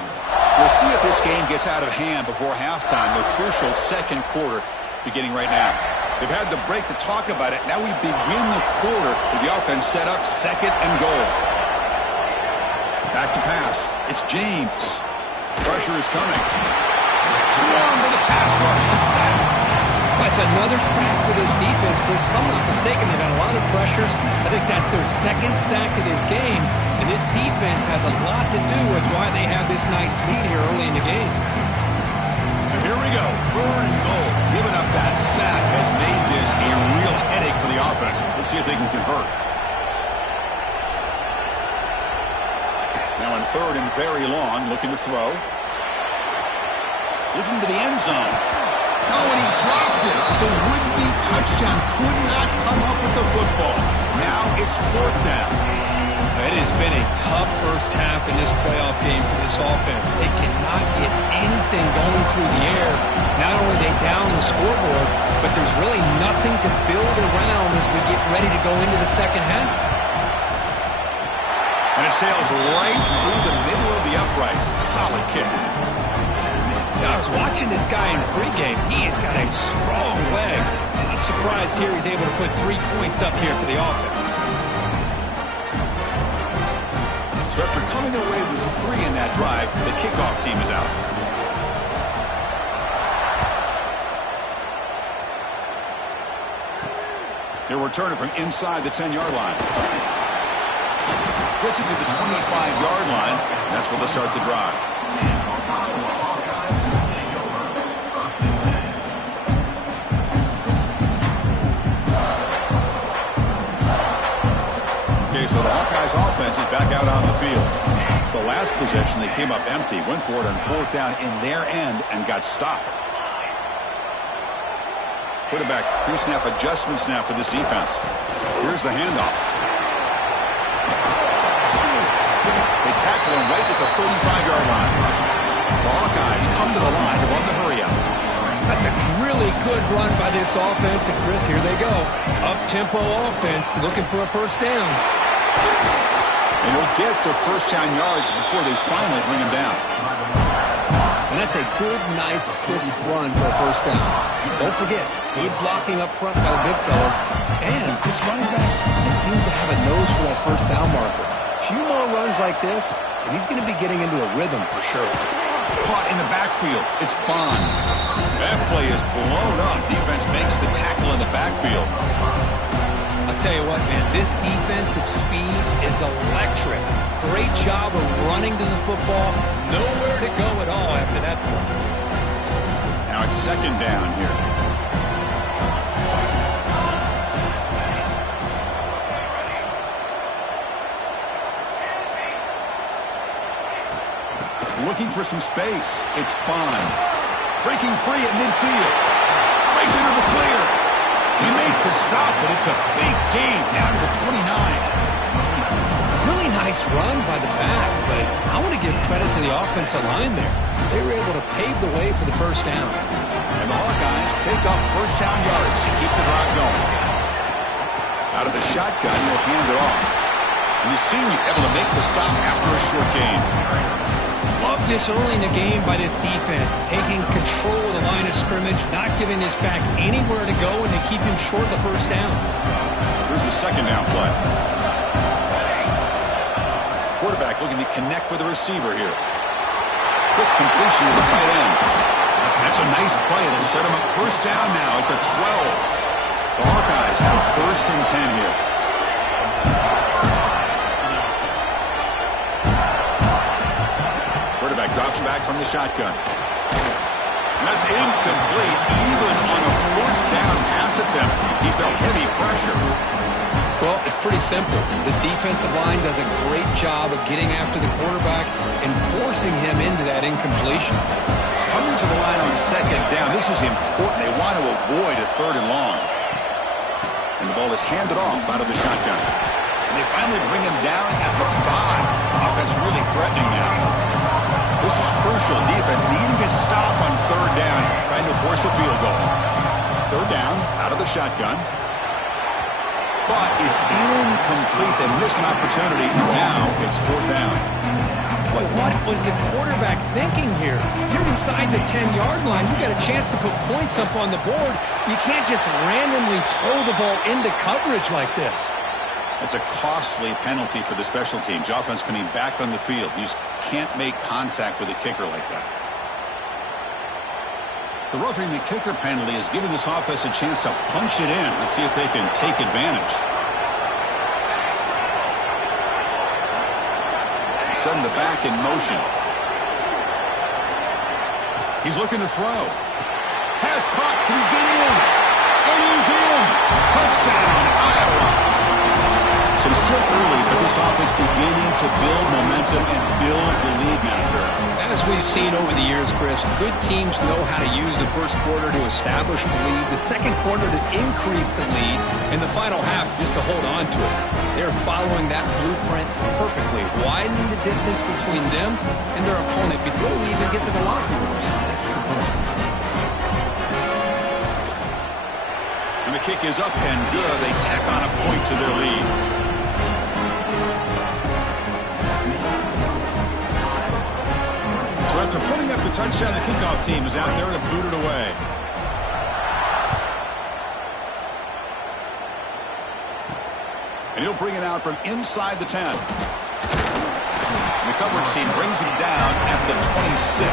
We'll see if this game gets out of hand before halftime, the crucial second quarter beginning right now. They've had the break to talk about it. Now we begin the quarter with the offense set up second and goal. Back to pass. It's James. Pressure is coming. Swarm with a pass rush. A sack. That's another sack for this defense, Chris. If I'm not mistaken, they've got a lot of pressures. I think that's their second sack of this game. And this defense has a lot to do with why they have this nice lead here early in the game. So here we go. Third and goal. Giving up that sack has made this a real headache for the offense. Let's see if they can convert. Now in third and very long, looking to throw. Looking to the end zone. Oh, and he dropped it. The would-be touchdown could not come up with the football. Now it's fourth down. It has been a tough first half in this playoff game for this offense. They cannot get anything going through the air. Not only are they down the scoreboard, but there's really nothing to build around as we get ready to go into the second half. And it sails right through the middle of the uprights. Solid kick. Now, I was watching this guy in pregame. He has got a strong leg. I'm surprised here he's able to put 3 points up here for the offense. So after coming away with 3 in that drive, the kickoff team is out. They're returning from inside the 10-yard line. Gets it to the 25-yard line. That's where they'll start the drive. So the Hawkeyes offense is back out on the field. The last possession, they came up empty, went for it on fourth down in their end and got stopped. Quarterback pre-snap adjustment snap for this defense. Here's the handoff. They tackle him right at the 35-yard line. The Hawkeyes come to the line to run the hurry up. That's a really good run by this offense. And Chris, here they go. Up-tempo offense looking for a first down. And he'll get the first down yards before they finally bring him down. And that's a good, nice, crisp run for a first down. Don't forget, good blocking up front by the big fellas. And this running back just seems to have a nose for that first down marker. A few more runs like this, and he's going to be getting into a rhythm for sure. Caught in the backfield. It's Bond. That play is blown up. Defense makes the tackle in the backfield. I'll tell you what, man, this defensive speed is electric. Great job of running to the football. Nowhere to go at all after that point. Now it's second down here. Looking for some space. It's Bond. Breaking free at midfield. Breaks into the clear. They make the stop, but it's a big gain down to the 29. Really nice run by the back, but I want to give credit to the offensive line there. They were able to pave the way for the first down. And the Hawkeyes pick up first down yards to keep the drive going. Out of the shotgun, he'll hand it off. And the senior able to make the stop after a short gain. Love this early in the game by this defense, taking control of the line of scrimmage, not giving this back anywhere to go, and to keep him short of the first down. Here's the second down play. quarterback looking to connect with the receiver here. Quick completion to the tight end. That's a nice play. It'll set him up first down now at the 12. The Hawkeyes have first and 10 here. Quarterback drops back from the shotgun. And that's incomplete. Even on a first down pass attempt, he felt heavy pressure. Well, it's pretty simple. The defensive line does a great job of getting after the quarterback and forcing him into that incompletion. Coming to the line on second down, this is important. They want to avoid a third and long. And the ball is handed off out of the shotgun. And they finally bring him down at the 5. Offense really threatening now. This is crucial. Defense needing a stop on third down, trying to force a field goal. Third down, out of the shotgun. But it's incomplete. They miss an opportunity, and now it's fourth down. Boy, what was the quarterback thinking here? You're inside the 10-yard line. You got a chance to put points up on the board. You can't just randomly throw the ball into coverage like this. It's a costly penalty for the special teams. The offense coming back on the field. You just can't make contact with a kicker like that. The roughing the kicker penalty is giving this offense a chance to punch it in and see if they can take advantage. Send the back in motion. He's looking to throw. Pass caught. Can he get in? And he's in. Touchdown, Iowa. So it's still early, but this offense beginning to build momentum and build the lead now. As we've seen over the years, Chris, good teams know how to use the first quarter to establish the lead, the second quarter to increase the lead, and the final half just to hold on to it. They're following that blueprint perfectly, widening the distance between them and their opponent before we even get to the locker rooms. And the kick is up and good. They tack on a point to their lead. So after putting up the touchdown, the kickoff team is out there to boot it away. And he'll bring it out from inside the 10. And the coverage team brings him down at the 26.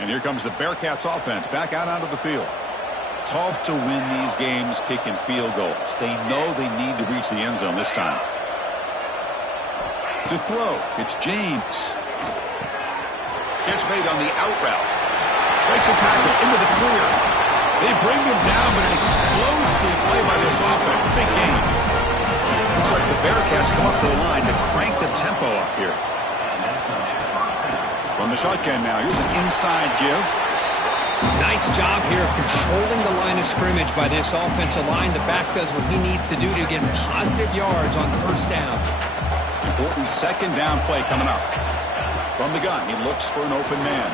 And here comes the Bearcats offense back out onto the field. Tough to win these games kicking field goals. They know they need to reach the end zone this time. To throw, it's James. Catch made on the out route. Breaks a tackle into the clear. They bring him down, but an explosive play by this offense. Big game. Looks like the Bearcats come up to the line to crank the tempo up here. From the shotgun now, here's an inside give. Nice job here of controlling the line of scrimmage by this offensive line. The back does what he needs to do to get positive yards on first down. Important second down play coming up. From the gun, he looks for an open man.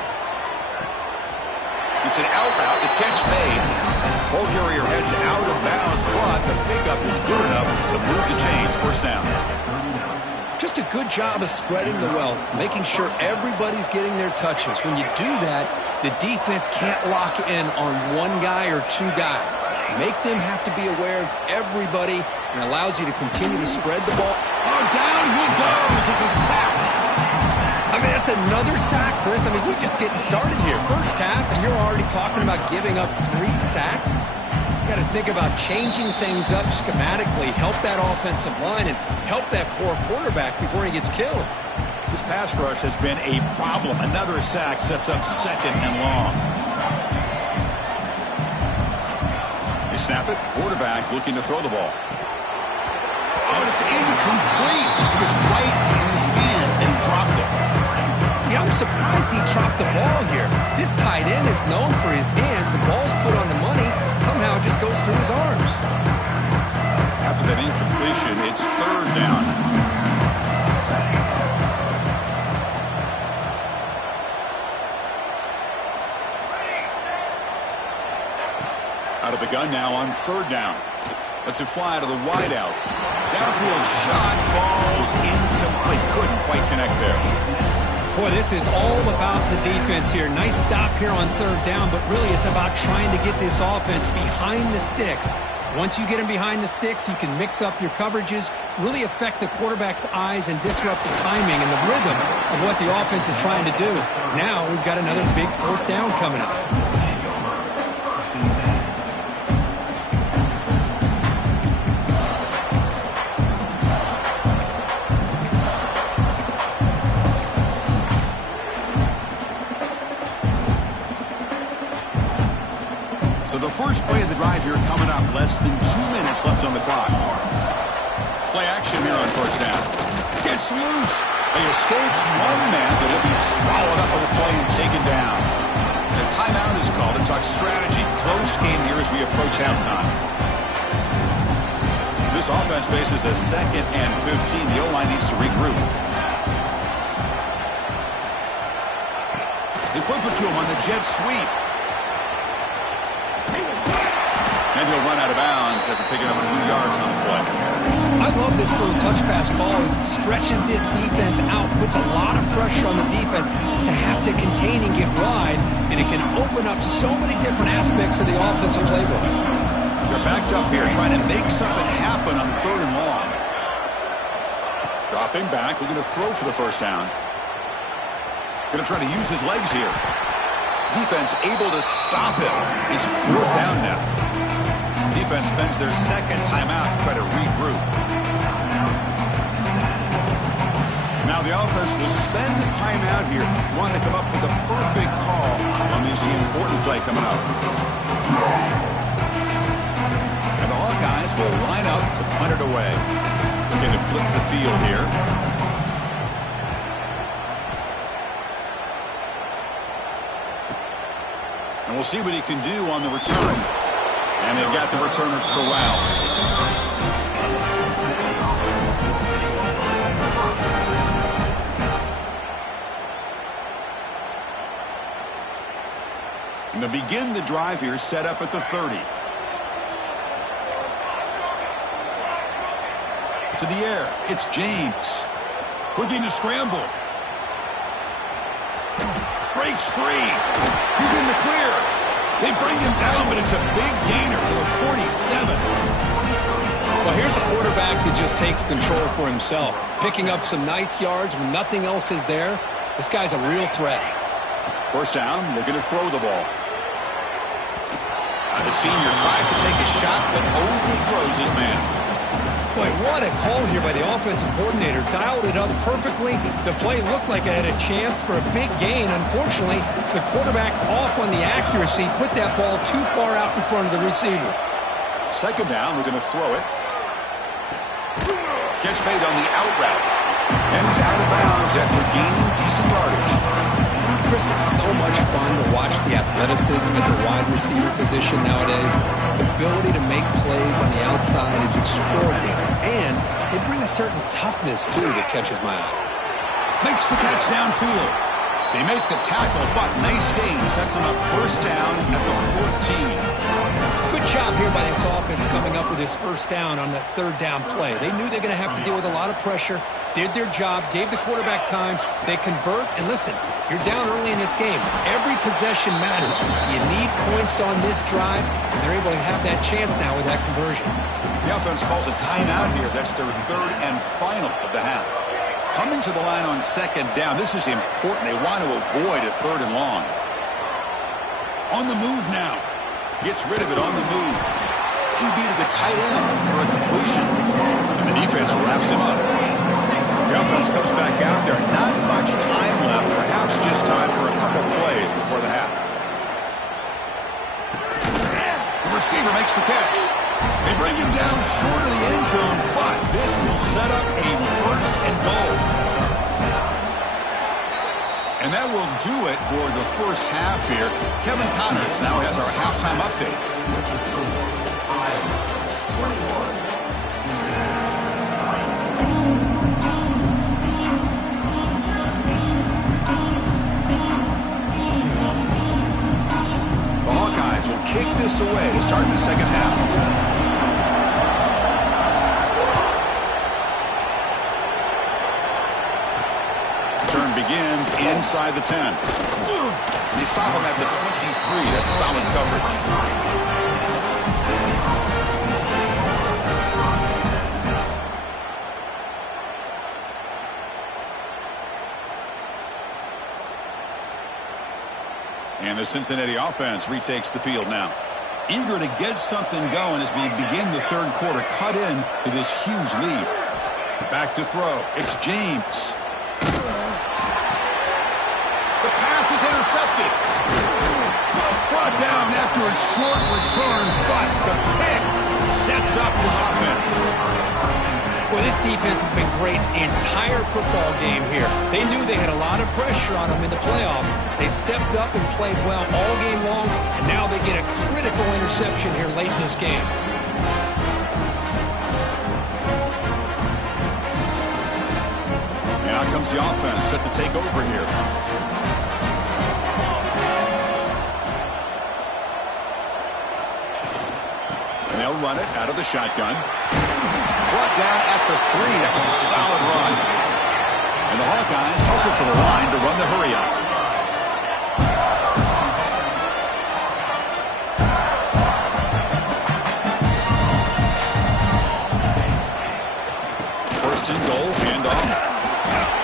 It's an out route, the catch made. Ball carrier heads out of bounds, but the pickup is good enough to move the chains. First down. Just a good job of spreading the wealth, making sure everybody's getting their touches. When you do that, the defense can't lock in on one guy or two guys. Make them have to be aware of everybody and allows you to continue to spread the ball. Oh, down he goes. It's a sack. I mean, that's another sack, Chris. I mean, we're just getting started here. First half, and you're already talking about giving up 3 sacks. You got to think about changing things up schematically, help that offensive line, and help that poor quarterback before he gets killed. This pass rush has been a problem. Another sack sets up second and long. They snap it. Quarterback looking to throw the ball. Oh, and it's incomplete. It was right in his hands, and he dropped it. Yeah, I'm surprised he dropped the ball here. This tight end is known for his hands. The ball's put on the money. Somehow it just goes through his arms. After that incompletion, it's third down. Out of the gun now on third down. Lets it fly to the wideout. Downfield shot falls incomplete. Couldn't quite connect there. Boy, this is all about the defense here. Nice stop here on third down, but really it's about trying to get this offense behind the sticks Once you get him behind the sticks, you can mix up your coverages, really affect the quarterback's eyes and disrupt the timing and the rhythm of what the offense is trying to do. Now we've got another big fourth down coming up. So the first play of the drive here coming up. Less than 2 minutes left on the clock. Play action here on first down. Gets loose. He escapes one man, but he'll be swallowed up on the play and taken down. The timeout is called to talk strategy. Close game here as we approach halftime. This offense faces a 2nd and 15. The O-line needs to regroup. They flip it to him on the jet sweep. And he'll run out of bounds after picking up a few yards on the play. I love this little touch pass call. It stretches this defense out, puts a lot of pressure on the defense to have to contain and get wide, and it can open up so many different aspects of the offensive playbook. They're backed up here, trying to make something happen on 3rd and long. Dropping back, looking to throw for the first down. Going to try to use his legs here. Defense able to stop him. He's 4th down now. Defense spends their 2nd timeout to try to regroup. Now the offense will spend the timeout here, wanting to come up with the perfect call on this important play coming up. And the Hawkeyes will line up to punt it away. Looking to flip the field here. And we'll see what he can do on the return. And they've got the returner corralled. And to begin the drive here, set up at the 30. To the air, it's James. Looking to scramble. Breaks free. He's in the clear. They bring him down, but it's a big gainer for the 47. Well, here's a quarterback that just takes control for himself, picking up some nice yards when nothing else is there. This guy's a real threat. First down, looking to throw the ball. The senior tries to take a shot, but overthrows his man. Boy, what a call here by the offensive coordinator. Dialed it up perfectly. The play looked like it had a chance for a big gain. Unfortunately, the quarterback off on the accuracy, put that ball too far out in front of the receiver. Second down, we're going to throw it. Catch made on the out route. And he's out of bounds after gaining decent yardage. Chris, it's so much fun to watch the athleticism at the wide receiver position nowadays. The ability to make plays on the outside is extraordinary. And they bring a certain toughness, too, that catches my eye. Makes the catch downfield. They make the tackle, but nice gain. Sets them up first down at the 14. Good job here by this offense coming up with his first down on that 3rd down play. They knew they're going to have to deal with a lot of pressure, did their job, gave the quarterback time. They convert, and listen, you're down early in this game. Every possession matters. You need points on this drive, and they're able to have that chance now with that conversion. The offense calls a timeout here. That's their 3rd and final of the half. Coming to the line on 2nd down. This is important. They want to avoid a 3rd and long. On the move now. Gets rid of it on the move. QB to the tight end for a completion. And the defense wraps him up. The offense comes back out there. Not much time left. Perhaps just time for a couple plays before the half. The receiver makes the catch. They bring him down short of the end zone, but this will set up a 1st and goal. And that will do it for the first half here. Kevin Connors now has our halftime update. The Hawkeyes will kick this away to start the second half. Turn begins inside the 10. They stop him at the 23. That's solid coverage. And the Cincinnati offense retakes the field now. Eager to get something going as we begin the third quarter, cut in to this huge lead. Back to throw. It's James. The pass is intercepted. Brought down after a short return, but the pick sets up his offense. Well, this defense has been great the entire football game here. They knew they had a lot of pressure on them in the playoff. They stepped up and played well all game long, and now they get a critical interception here late in this game. And out comes the offense set to take over here. And they'll run it out of the shotgun. Brought down at the 3. That was a solid run. And the Hawkeyes hustle to the line to run the hurry-up. First and goal, handoff.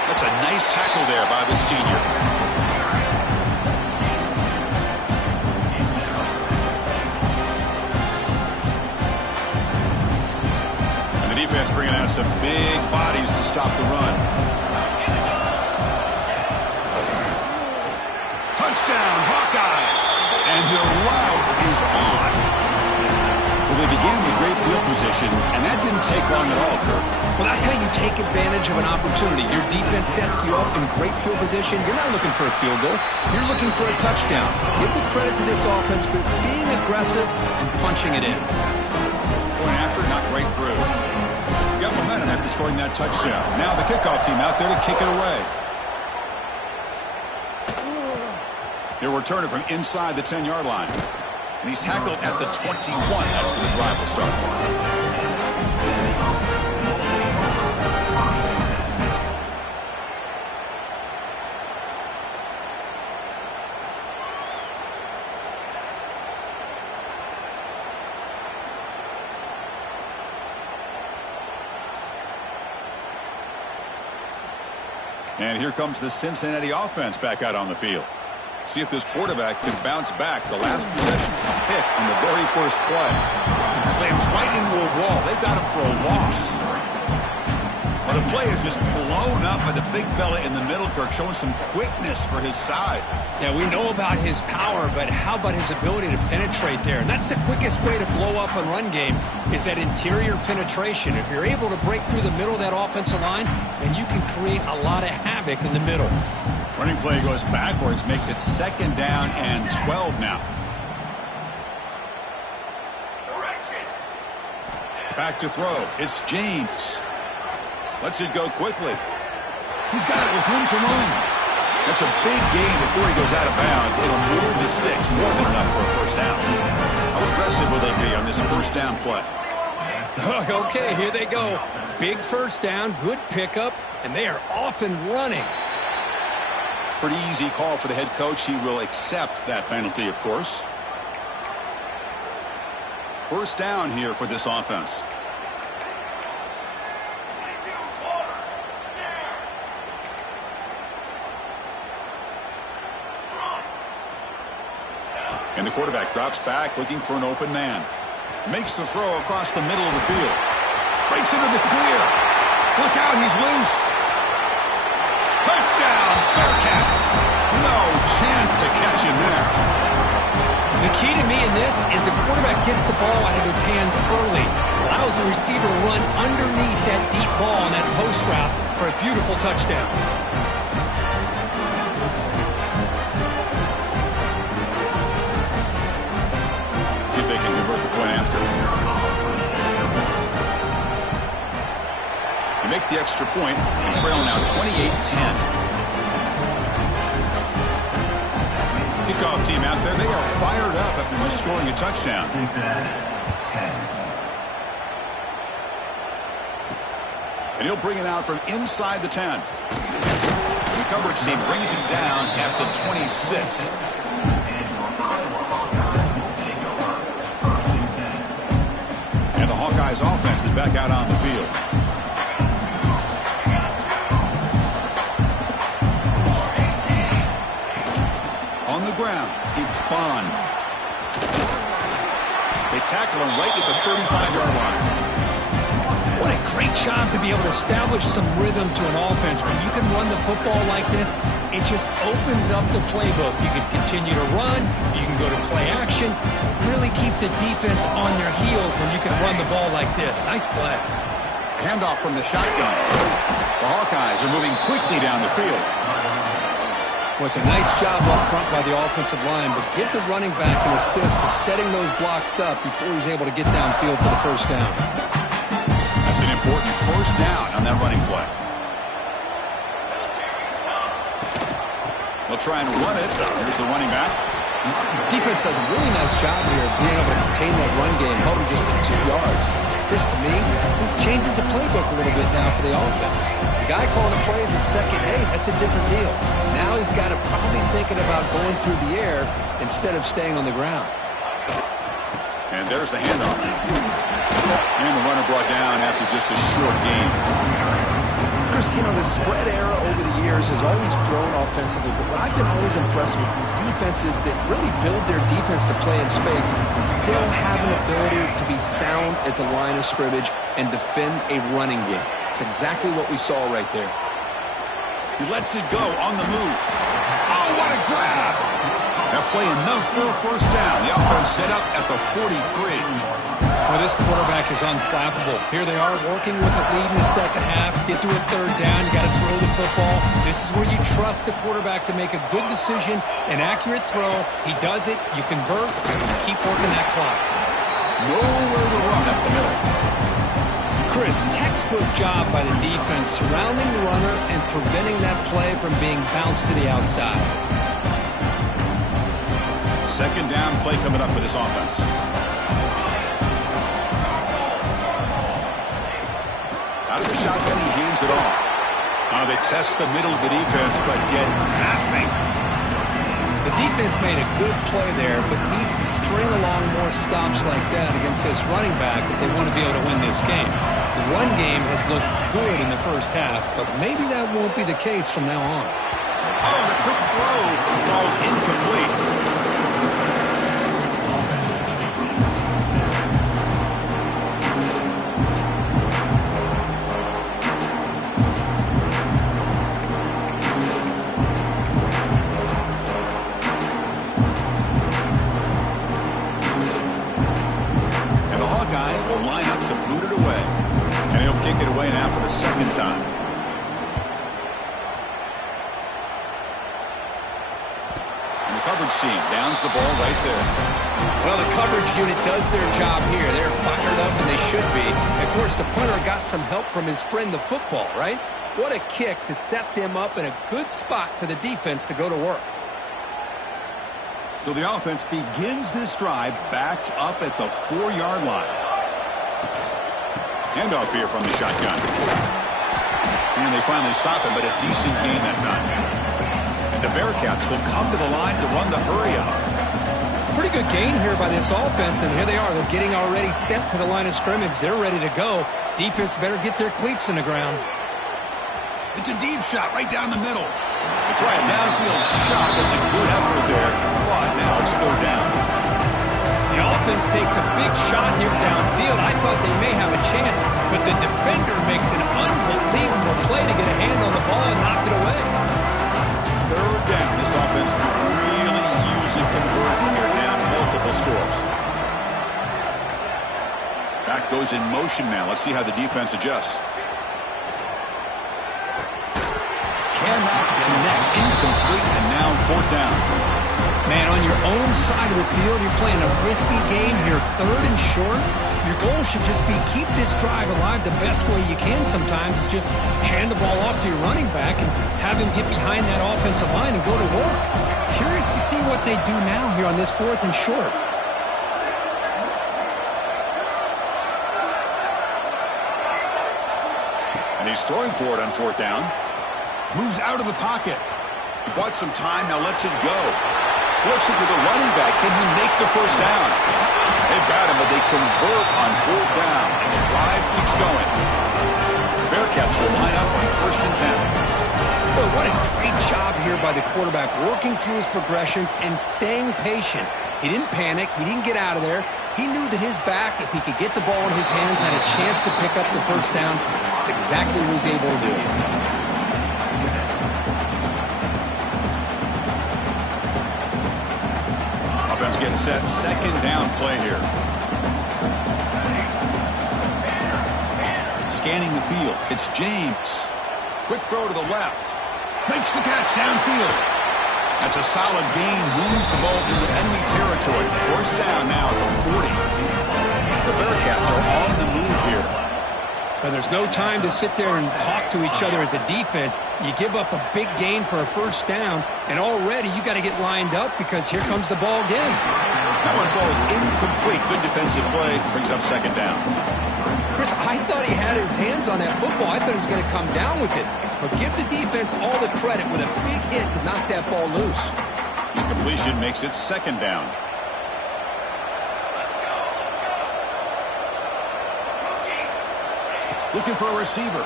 That's a nice tackle there by the senior. Defense bringing out some big bodies to stop the run. Touchdown, Hawkeyes! And the route is on. Well, they began with great field position, and that didn't take long at all, Kirk. Well, that's how you take advantage of an opportunity. Your defense sets you up in great field position. You're not looking for a field goal. You're looking for a touchdown. Give the credit to this offense for being aggressive and punching it in. Point after, knocked right through. Got momentum after scoring that touchdown. Now the kickoff team out there to kick it away. He'll return it from inside the 10-yard line. And he's tackled at the 21. That's where the drive will start. And here comes the Cincinnati offense back out on the field. See if this quarterback can bounce back. The last possession, a pick on the very first play. Slams right into a wall. They've got him for a loss. Well, the play is just blown up by the big fella in the middle, Kirk, showing some quickness for his size. Yeah, we know about his power, but how about his ability to penetrate there? And that's the quickest way to blow up a run game is that interior penetration. If you're able to break through the middle of that offensive line, then you can create a lot of havoc in the middle. Running play goes backwards, makes it 2nd down and 12 now. Back to throw. It's James. Lets it go quickly. He's got it with room to run. That's a big gain before he goes out of bounds. It'll move the sticks more than enough for a first down. How aggressive will they be on this first down play? Okay, here they go. Big first down, good pickup, and they are off and running. Pretty easy call for the head coach. He will accept that penalty, of course. First down here for this offense. And the quarterback drops back looking for an open man. Makes the throw across the middle of the field. Breaks into the clear. Look out, he's loose. Touchdown, Bearcats. No chance to catch him there. The key to me in this is the quarterback gets the ball out of his hands early. Allows the receiver to run underneath that deep ball on that post route for a beautiful touchdown. See if they can convert the point after. They make the extra point and trail now 28-10. Kickoff team out there, they are fired up after just scoring a touchdown. And he'll bring it out from inside the 10. The coverage team brings him down at the 26. And the Hawkeyes offense is back out on the field. On the ground. It's Bond. They tackle him right at the 35-yard line. What a great job to be able to establish some rhythm to an offense. When you can run the football like this, it just opens up the playbook. You can continue to run. You can go to play action. Really keep the defense on their heels when you can run the ball like this. Nice play. Handoff from the shotgun. The Hawkeyes are moving quickly down the field. Well, it's a nice job up front by the offensive line, but give the running back an assist for setting those blocks up before he's able to get downfield for the first down. That's an important first down on that running play. They'll try and run it. Here's the running back. Defense does a really nice job here of being able to contain that run game, held him just to 2 yards. Chris, to me, this changes the playbook a little bit now for the offense. The guy calling the plays at second and 8, that's a different deal. Now he's got to probably thinking about going through the air instead of staying on the ground. And there's the handoff. And the runner brought down after just a short gain. Chris, you know, the spread era over the years has always grown offensively, but what I've been always impressed with defenses that really build their defense to play in space still have an ability to be sound at the line of scrimmage and defend a running game. It's exactly what we saw right there. He lets it go on the move. Oh, what a grab! That play enough for a first down. The offense set up at the 43. Well, this quarterback is unflappable. Here they are working with the lead in the second half. Get to a third down. You got to throw the football. This is where you trust the quarterback to make a good decision, an accurate throw. He does it. You convert. You keep working that clock. Nowhere to run up the middle. Chris, textbook job by the defense surrounding the runner and preventing that play from being bounced to the outside. Second down play coming up for this offense. Out of the shotgun, he hands it off. They test the middle of the defense, but get nothing. The defense made a good play there, but needs to string along more stops like that against this running back if they want to be able to win this game. The run game has looked good in the first half, but maybe that won't be the case from now on. Oh, the quick throw falls incomplete. Kick it away now for the second time. And the coverage team downs the ball right there. Well, the coverage unit does their job here. They're fired up, and they should be. Of course, the punter got some help from his friend, the football, right? What a kick to set them up in a good spot for the defense to go to work. So the offense begins this drive backed up at the 4-yard line. Handoff here from the shotgun. And they finally stop him, but a decent gain that time. And the Bearcats will come to the line to run the hurry-up. Pretty good gain here by this offense, and here they are. They're getting already sent to the line of scrimmage. They're ready to go. Defense better get their cleats in the ground. It's a deep shot right down the middle. They try a downfield shot. That's a good effort there. But now it's third down. The offense takes a big shot here downfield. I thought they may have a chance, but the defender makes an unbelievable play to get a hand on the ball and knock it away. Third down. This offense could really use a conversion here now. Multiple scores. Back goes in motion now. Let's see how the defense adjusts. Cannot connect. Incomplete, and now fourth down. Man, on your own side of the field, you're playing a risky game here, third and short. Your goal should just be keep this drive alive the best way you can sometimes. Just hand the ball off to your running back and have him get behind that offensive line and go to work. Curious to see what they do now here on this fourth and short. And he's throwing for it on fourth down. Moves out of the pocket. He bought some time, now lets it go. Flips it to the running back. Can he make the first down? They've got him, but they convert on fourth down, and the drive keeps going. The Bearcats will line up on 1st and 10. Boy, what a great job here by the quarterback, working through his progressions and staying patient. He didn't panic. He didn't get out of there. He knew that his back, if he could get the ball in his hands, had a chance to pick up the first down. That's exactly what he was able to do. Offense getting set. Second down play here. Scanning the field. It's James. Quick throw to the left. Makes the catch downfield. That's a solid gain. Moves the ball into enemy territory. First down now at the 40. The Bearcats are on the move here. Now, there's no time to sit there and talk to each other as a defense. You give up a big gain for a first down, and already you got to get lined up because here comes the ball again. That one falls incomplete. Good defensive play. Brings up second down. Chris, I thought he had his hands on that football. I thought he was going to come down with it. But give the defense all the credit with a big hit to knock that ball loose. Incompletion makes it second down. Looking for a receiver.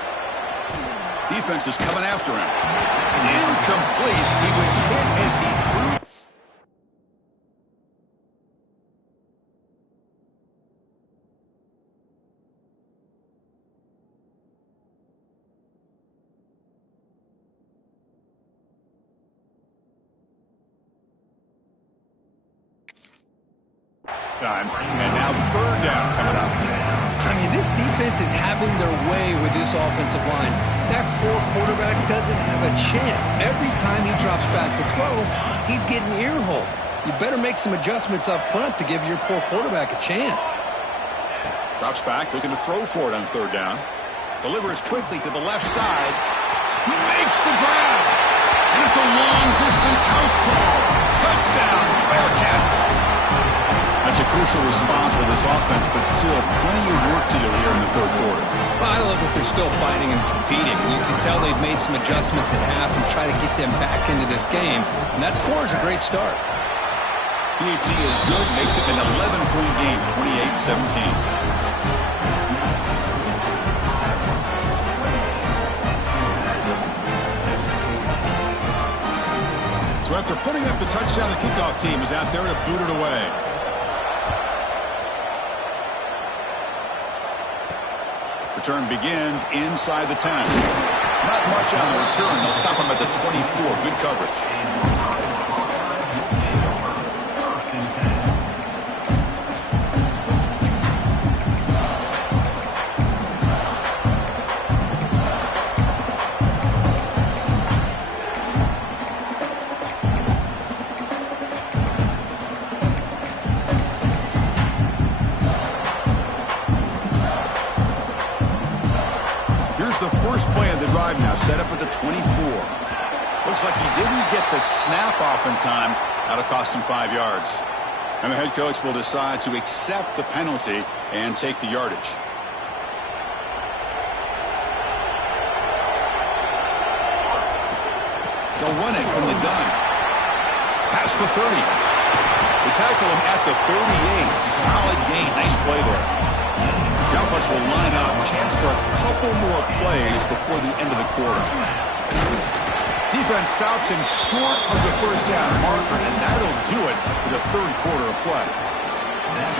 Defense is coming after him. It's incomplete. He was hit as he threw. Time. And now third down coming up. I mean, this defense is having their way with this offensive line. That poor quarterback doesn't have a chance. Every time he drops back to throw, he's getting ear-hole. You better make some adjustments up front to give your poor quarterback a chance. Drops back, looking to throw for it on third down. Delivers quickly to the left side. He makes the grab. And it's a long-distance house call. Touchdown, Bearcats. That's a crucial response by this offense, but still plenty of work to do here in the third quarter. Well, I love that they're still fighting and competing. You can tell they've made some adjustments at half and try to get them back into this game. And that score is a great start. PAT is good, makes it an 11-point game, 28-17. So after putting up the touchdown, the kickoff team is out there to boot it away. Return begins inside the 10. Not much on the return. They'll stop him at the 24. Good coverage. Now set up at the 24. Looks like he didn't get the snap off in time. That'll cost him 5 yards. And the head coach will decide to accept the penalty and take the yardage. They'll run it from the gun. Past the 30. They tackle him at the 38. Solid gain. Nice play there. The offense will line up. Chance for a couple more plays before the end of the quarter. Defense stops him short of the first down marker, and that'll do it for the third quarter of play.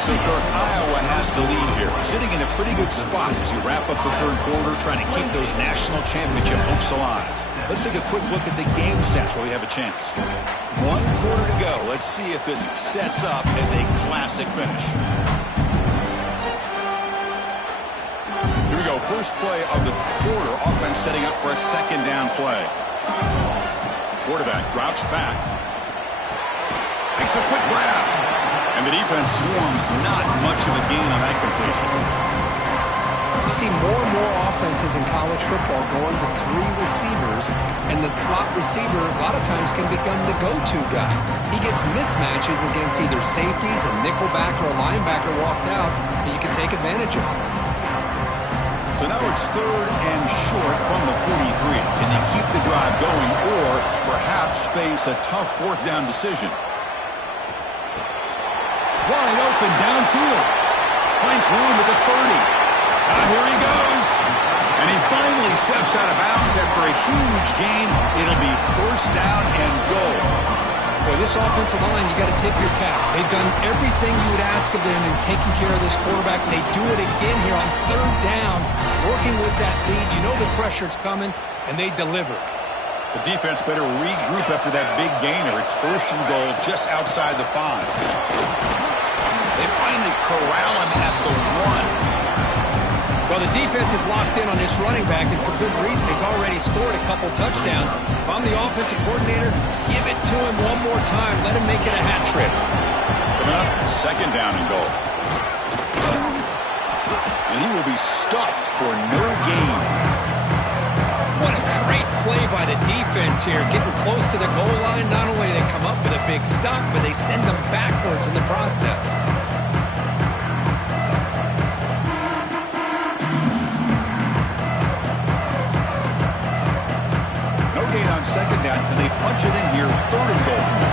So Kirk, Iowa has the lead here, sitting in a pretty good spot as you wrap up the third quarter, trying to keep those national championship hopes alive. Let's take a quick look at the game sets where we have a chance. 1 quarter to go. Let's see if this sets up as a classic finish. First play of the quarter, offense setting up for a second down play. Quarterback drops back. Makes a quick grab. And the defense swarms. Not much of a gain on that completion. You see more and more offenses in college football going to 3 receivers, and the slot receiver a lot of times can become the go-to guy. He gets mismatches against either safeties, a nickelback, or a linebacker walked out, and you can take advantage of it. So now it's third and short from the 43. Can you keep the drive going or perhaps face a tough fourth down decision? Wide open downfield. Finds room at the 30. Here he goes. And he finally steps out of bounds after a huge gain. It'll be first down and goal. Boy, this offensive line, you got to tip your cap. They've done everything you would ask of them in taking care of this quarterback. They do it again here on third down, working with that lead. You know the pressure's coming, and they deliver. The defense better regroup after that big gainer. It's first and goal just outside the 5. They finally corral him at the 1. Well, the defense is locked in on this running back, and for good reason. He's already scored a couple touchdowns. If I'm the offensive coordinator, give it to him one more time. Let him make it a hat trick. Coming up, second down and goal. And he will be stuffed for no gain. What a great play by the defense here. Getting close to the goal line, not only do they come up with a big stop, but they send them backwards in the process. No gain on second down, and they punch it in here, third and goal from the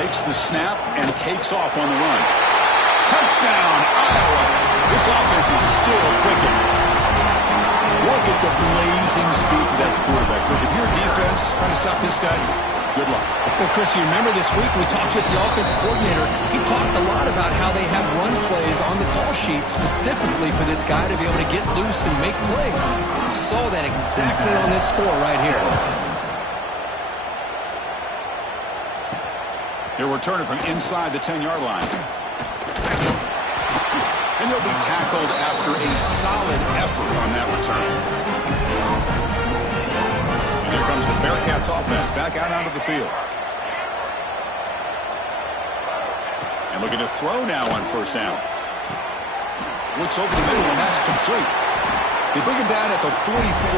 2. Takes the snap and takes off on the run. Touchdown, Iowa! This offense is still clicking. Look at the blazing speed for that quarterback. If you're a defense trying to stop this guy, good luck. Well, Chris, you remember this week we talked with the offensive coordinator. He talked a lot about how they have run plays on the call sheet specifically for this guy to be able to get loose and make plays. We saw that exactly on this score right here. He'll return it from inside the 10-yard line. And he'll be tackled after a solid effort on that return. And here comes the Bearcats offense back out onto the field. And looking to throw now on first down. Looks over the middle, and that's complete. They bring him down at the 44.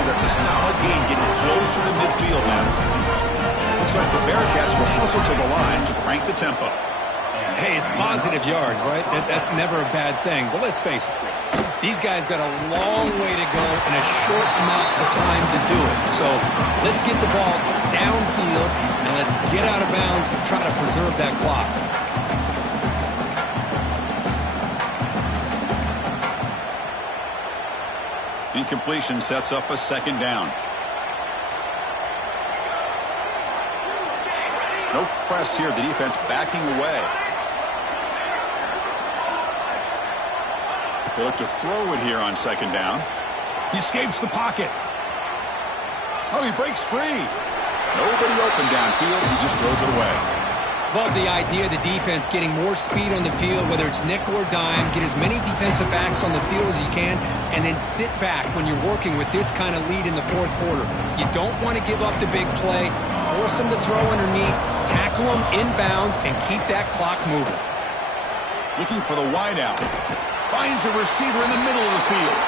That's a solid gain, getting closer to midfield now. Looks like the Bearcats will hustle to the line to crank the tempo. Hey, it's positive yards, right? That's never a bad thing. But let's face it, Chris. These guys got a long way to go in a short amount of time to do it. So let's get the ball downfield, and let's get out of bounds to try to preserve that clock. Incompletion sets up a second down. No press here. The defense backing away. They look to throw it here on second down. He escapes the pocket. Oh, he breaks free. Nobody open downfield. He just throws it away. Love the idea of the defense getting more speed on the field, whether it's nickel or dime. Get as many defensive backs on the field as you can, and then sit back when you're working with this kind of lead in the fourth quarter. You don't want to give up the big play. Force them to throw underneath, tackle them inbounds, and keep that clock moving. Looking for the wideout. Finds a receiver in the middle of the field.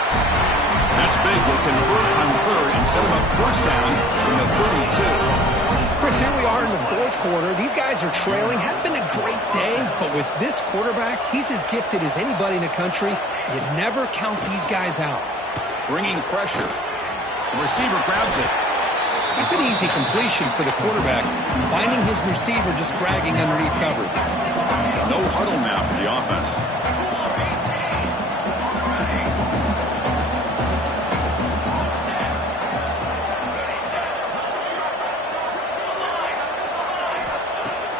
That's big. They convert on third and set him up first down from the 32. Chris, here we are in the fourth quarter. These guys are trailing. Hadn't been a great day, but with this quarterback, he's as gifted as anybody in the country. You never count these guys out. Bringing pressure. The receiver grabs it. It's an easy completion for the quarterback, finding his receiver just dragging underneath coverage. No huddle now for the offense.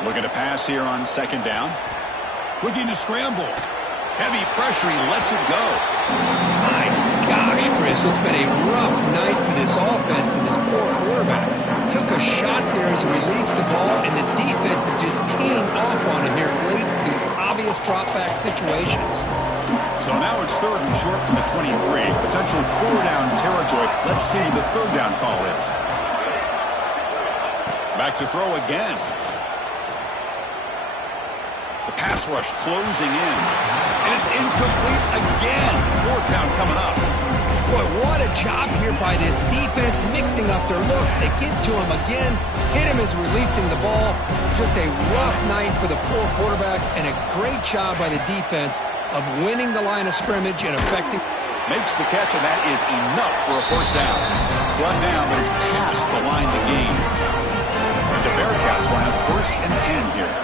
Looking to pass here on second down. Looking to scramble. Heavy pressure. He lets it go. My gosh, Chris, it's been a rough night for this offense and this poor quarterback. Took a shot there as he released the ball, and the defense is just teeing off on him here late in these obvious drop-back situations. So now it's third and short from the 23. Potential four-down territory. Let's see what the third down call is. Back to throw again. The pass rush closing in. And it's incomplete again. Fourth down coming up. Boy, what a job here by this defense, mixing up their looks. They get to him again. Hit him as releasing the ball. Just a rough night for the poor quarterback, and a great job by the defense of winning the line of scrimmage and affecting. Makes the catch, and that is enough for a first down. Brought down, but it's past the line to gain. And the Bearcats will have first and 10 here.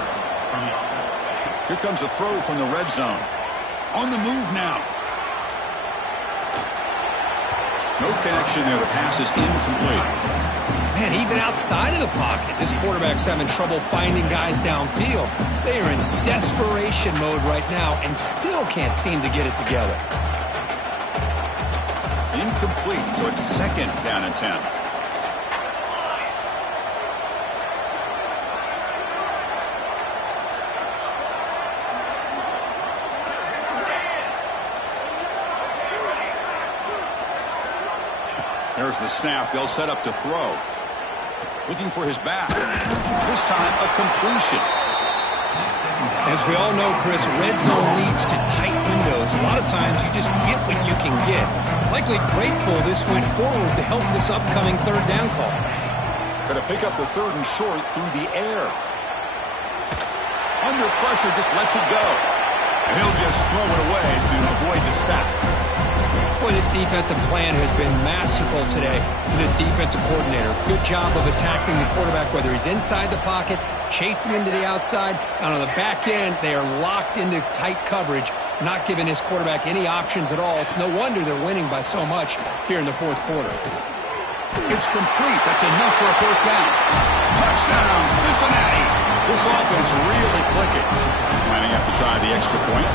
Here comes a throw from the red zone. On the move now. No connection there. The pass is incomplete. Man, even outside of the pocket, this quarterback's having trouble finding guys downfield. They are in desperation mode right now and still can't seem to get it together. Incomplete, so it's second down and 10. There's the snap. They'll set up to throw. Looking for his back. This time, a completion. As we all know, Chris, red zone leads to tight windows. A lot of times you just get what you can get. Likely grateful this went forward to help this upcoming third down call. Going to pick up the third and short through the air. Under pressure, just lets it go. And he'll just throw it away to avoid the sack. Boy, this defensive plan has been masterful today for this defensive coordinator. Good job of attacking the quarterback, whether he's inside the pocket, chasing him to the outside, and on the back end, they are locked into tight coverage, not giving his quarterback any options at all. It's no wonder they're winning by so much here in the fourth quarter. It's complete. That's enough for a first down. Touchdown, Cincinnati. This offense really clicking. Might have to try the extra point.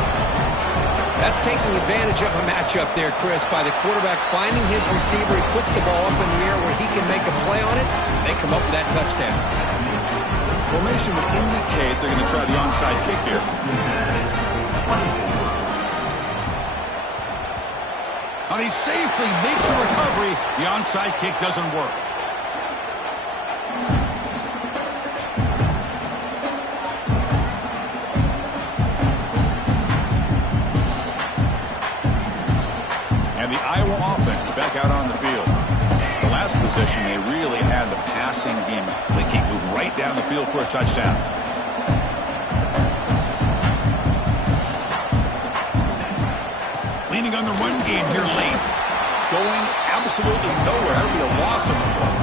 That's taking advantage of a matchup there, Chris, by the quarterback finding his receiver. He puts the ball up in the air where he can make a play on it. They come up with that touchdown. Formation would indicate they're going to try the onside kick here. Now they safely make the recovery. The onside kick doesn't work. And the Iowa offense is back out on the field. The last possession, they really had the passing game. They can move right down the field for a touchdown. Leaning on the run game here late. Going absolutely nowhere. It'll be a loss of the ball.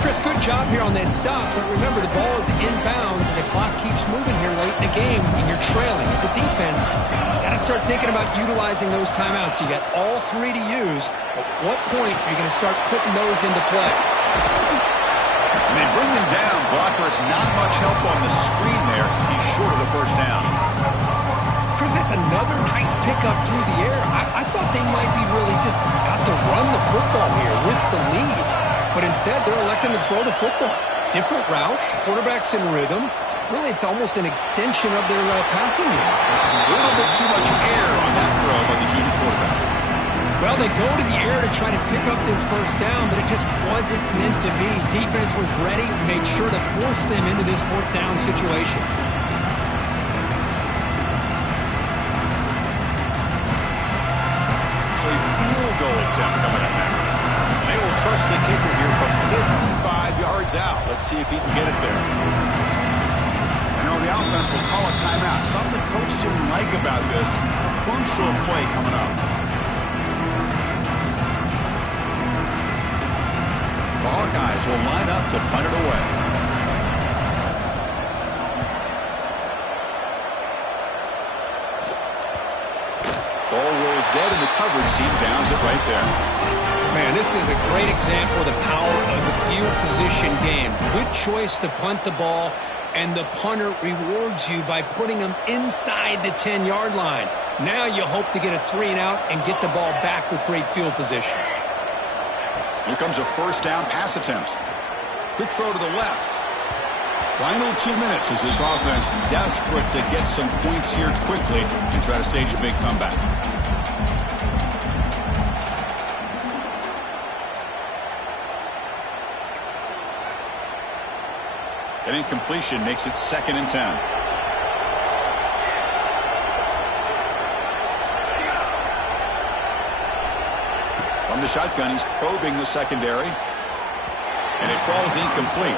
Chris, good job here on that stop, but remember the ball is inbounds and the clock keeps moving here late in the game and you're trailing. It's a defense. You got to start thinking about utilizing those timeouts. You got all three to use. At what point are you going to start putting those into play? And they bring him down. Blocker has not much help on the screen there. He's short of the first down. Chris, that's another nice pickup through the air. I thought they might be really just out to run the football here with the lead. But instead, they're electing to throw the football. Different routes, quarterbacks in rhythm. Really, it's almost an extension of their passing game. A little bit too much air on that throw by the junior quarterback. Well, they go to the air to try to pick up this first down, but it just wasn't meant to be. Defense was ready, made sure to force them into this fourth down situation. So a field goal attempt coming up now. They will trust the kicker here from 55 yards out. Let's see if he can get it there. I know the offense will call a timeout. Something the coach didn't like about this. Crucial play coming up. The Hawkeyes will line up to punt it away. Ball rolls dead and the coverage team downs it right there. Man, this is a great example of the power of the field position game. Good choice to punt the ball, and the punter rewards you by putting them inside the 10-yard line. Now you hope to get a 3-and-out and get the ball back with great field position. Here comes a first down pass attempt. Quick throw to the left. Final 2 minutes as this offense desperate to get some points here quickly and try to stage a big comeback. An incompletion makes it 2nd and 10. From the shotgun, he's probing the secondary. And it falls incomplete.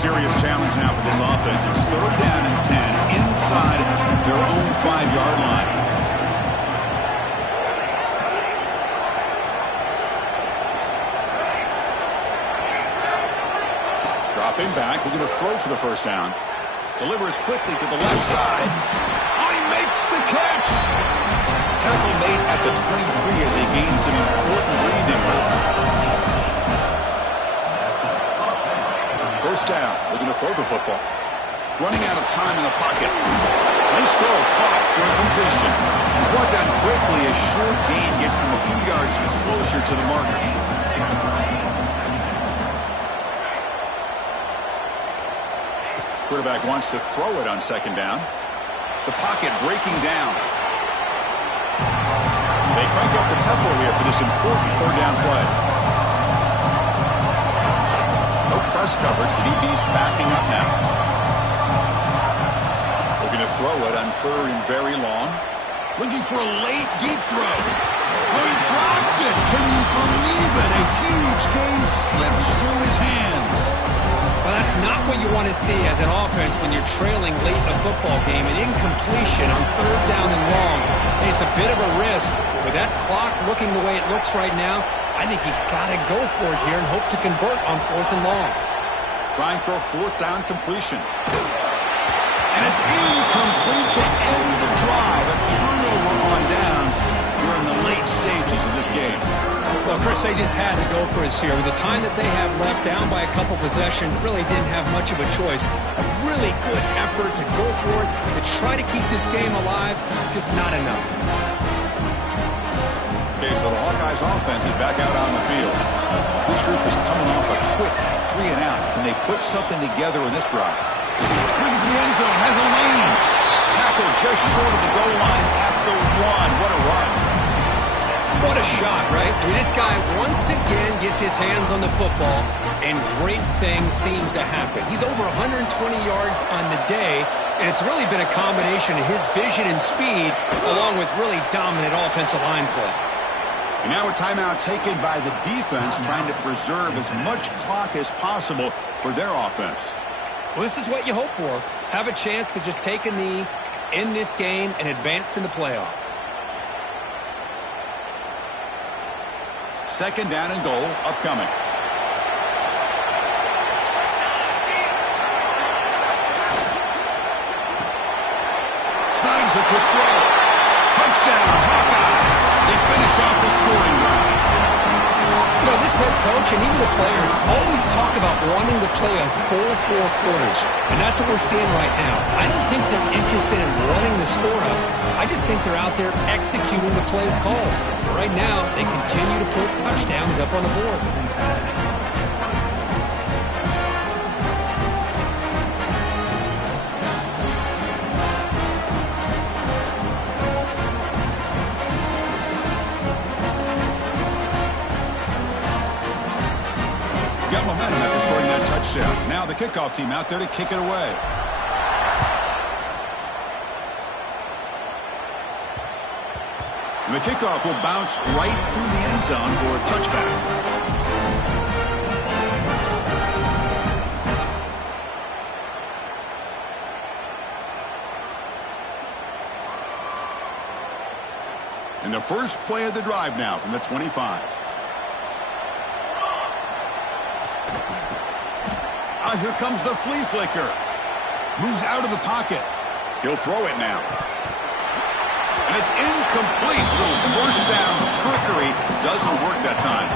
Serious challenge now for this offense. It's 3rd down and 10 inside their own 5-yard line. Spin back, looking to throw for the first down. Delivers quickly to the left side. Oh, he makes the catch! Tackle made at the 23 as he gains some important breathing room. First down, looking to throw the football. Running out of time in the pocket. Nice throw, caught for a completion. He's brought down quickly. A short gain gets them a few yards closer to the marker. Quarterback wants to throw it on second down. The pocket breaking down. They crank up the tempo here for this important third down play. No press coverage. The DB's backing up now. Looking to throw it on third and very long. Looking for a late deep throw. Oh, he dropped it. Can you believe it? A huge gain slips through his hands. Well, that's not what you want to see as an offense when you're trailing late in a football game. An incompletion on third down and long. It's a bit of a risk. With that clock looking the way it looks right now, I think you got to go for it here and hope to convert on fourth and long. Trying for a fourth down completion. And it's incomplete to end the drive. A turnover on downs. We're in the late stages of this game. Well, Chris, they just had to go for it here. With the time that they have left, down by a couple possessions, really didn't have much of a choice. A really good effort to go for it, to try to keep this game alive, just not enough. Okay, so the Hawkeyes offense is back out on the field. This group is coming off a quick 3 and out. Can they put something together in this drive? Looking for the end zone, has a lane. Tackle just short of the goal line at the 1. What a run. What a shot, right? I mean, this guy once again gets his hands on the football, and great things seems to happen. He's over 120 yards on the day, and it's really been a combination of his vision and speed, along with really dominant offensive line play. And now a timeout taken by the defense, trying to preserve as much clock as possible for their offense. Well, this is what you hope for. Have a chance to just take a knee, end this game, and advance in the playoff. Second down and goal upcoming. Snags the quick throw. Touchdown, Hawkeyes. They finish off the scoring drive. You know, this head coach and even the players always talk about wanting to play a full 4 quarters, and that's what we're seeing right now. I don't think they're interested in running the score up. I just think they're out there executing the plays called. Right now, they continue to put touchdowns up on the board. Got momentum after scoring that touchdown. Now the kickoff team out there to kick it away. And the kickoff will bounce right through the end zone for a touchback. And the first play of the drive now from the 25. Here comes the flea flicker. Moves out of the pocket. He'll throw it now. And it's incomplete. Little first down trickery doesn't work that time.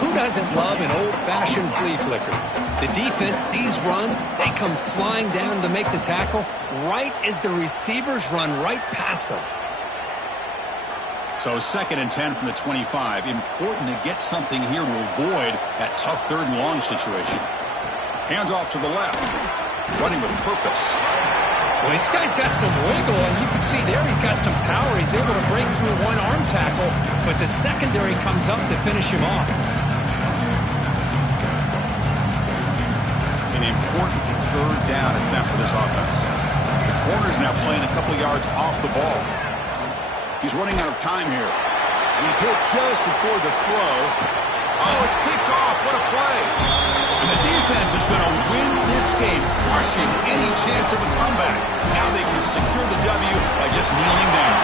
Who doesn't love an old-fashioned flea flicker? The defense sees run. They come flying down to make the tackle right as the receivers run right past them. So 2nd and 10 from the 25. Important to get something here to avoid that tough third and long situation. Hands off to the left. Running with purpose. Well, this guy's got some wiggle, and you can see there he's got some power. He's able to break through one arm tackle, but the secondary comes up to finish him off. An important third down attempt for this offense. The corner's now playing a couple yards off the ball. He's running out of time here. And he's hit just before the throw. Oh, it's picked off. What a play. And the defense is going to win this game, crushing any chance of a comeback. Now they can secure the W by just kneeling down.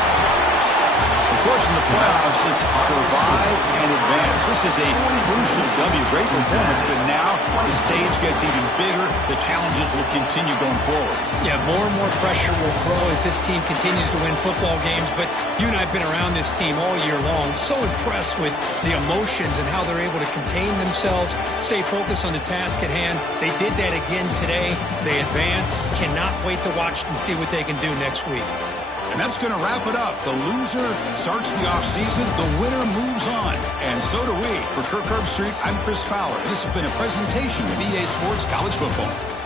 The course, in the playoffs, it's survive and advance. This is a crucial W. Great performance, but now the stage gets even bigger. The challenges will continue going forward. Yeah, more and more pressure will grow as this team continues to win football games. But you and I have been around this team all year long. So impressed with the emotions and how they're able to contain themselves, stay focused on the task at hand. They did that again today. They advance. Cannot wait to watch and see what they can do next week. And that's going to wrap it up. The loser starts the offseason. The winner moves on. And so do we. For Kirk Herbstreit, I'm Chris Fowler. This has been a presentation of EA Sports College Football.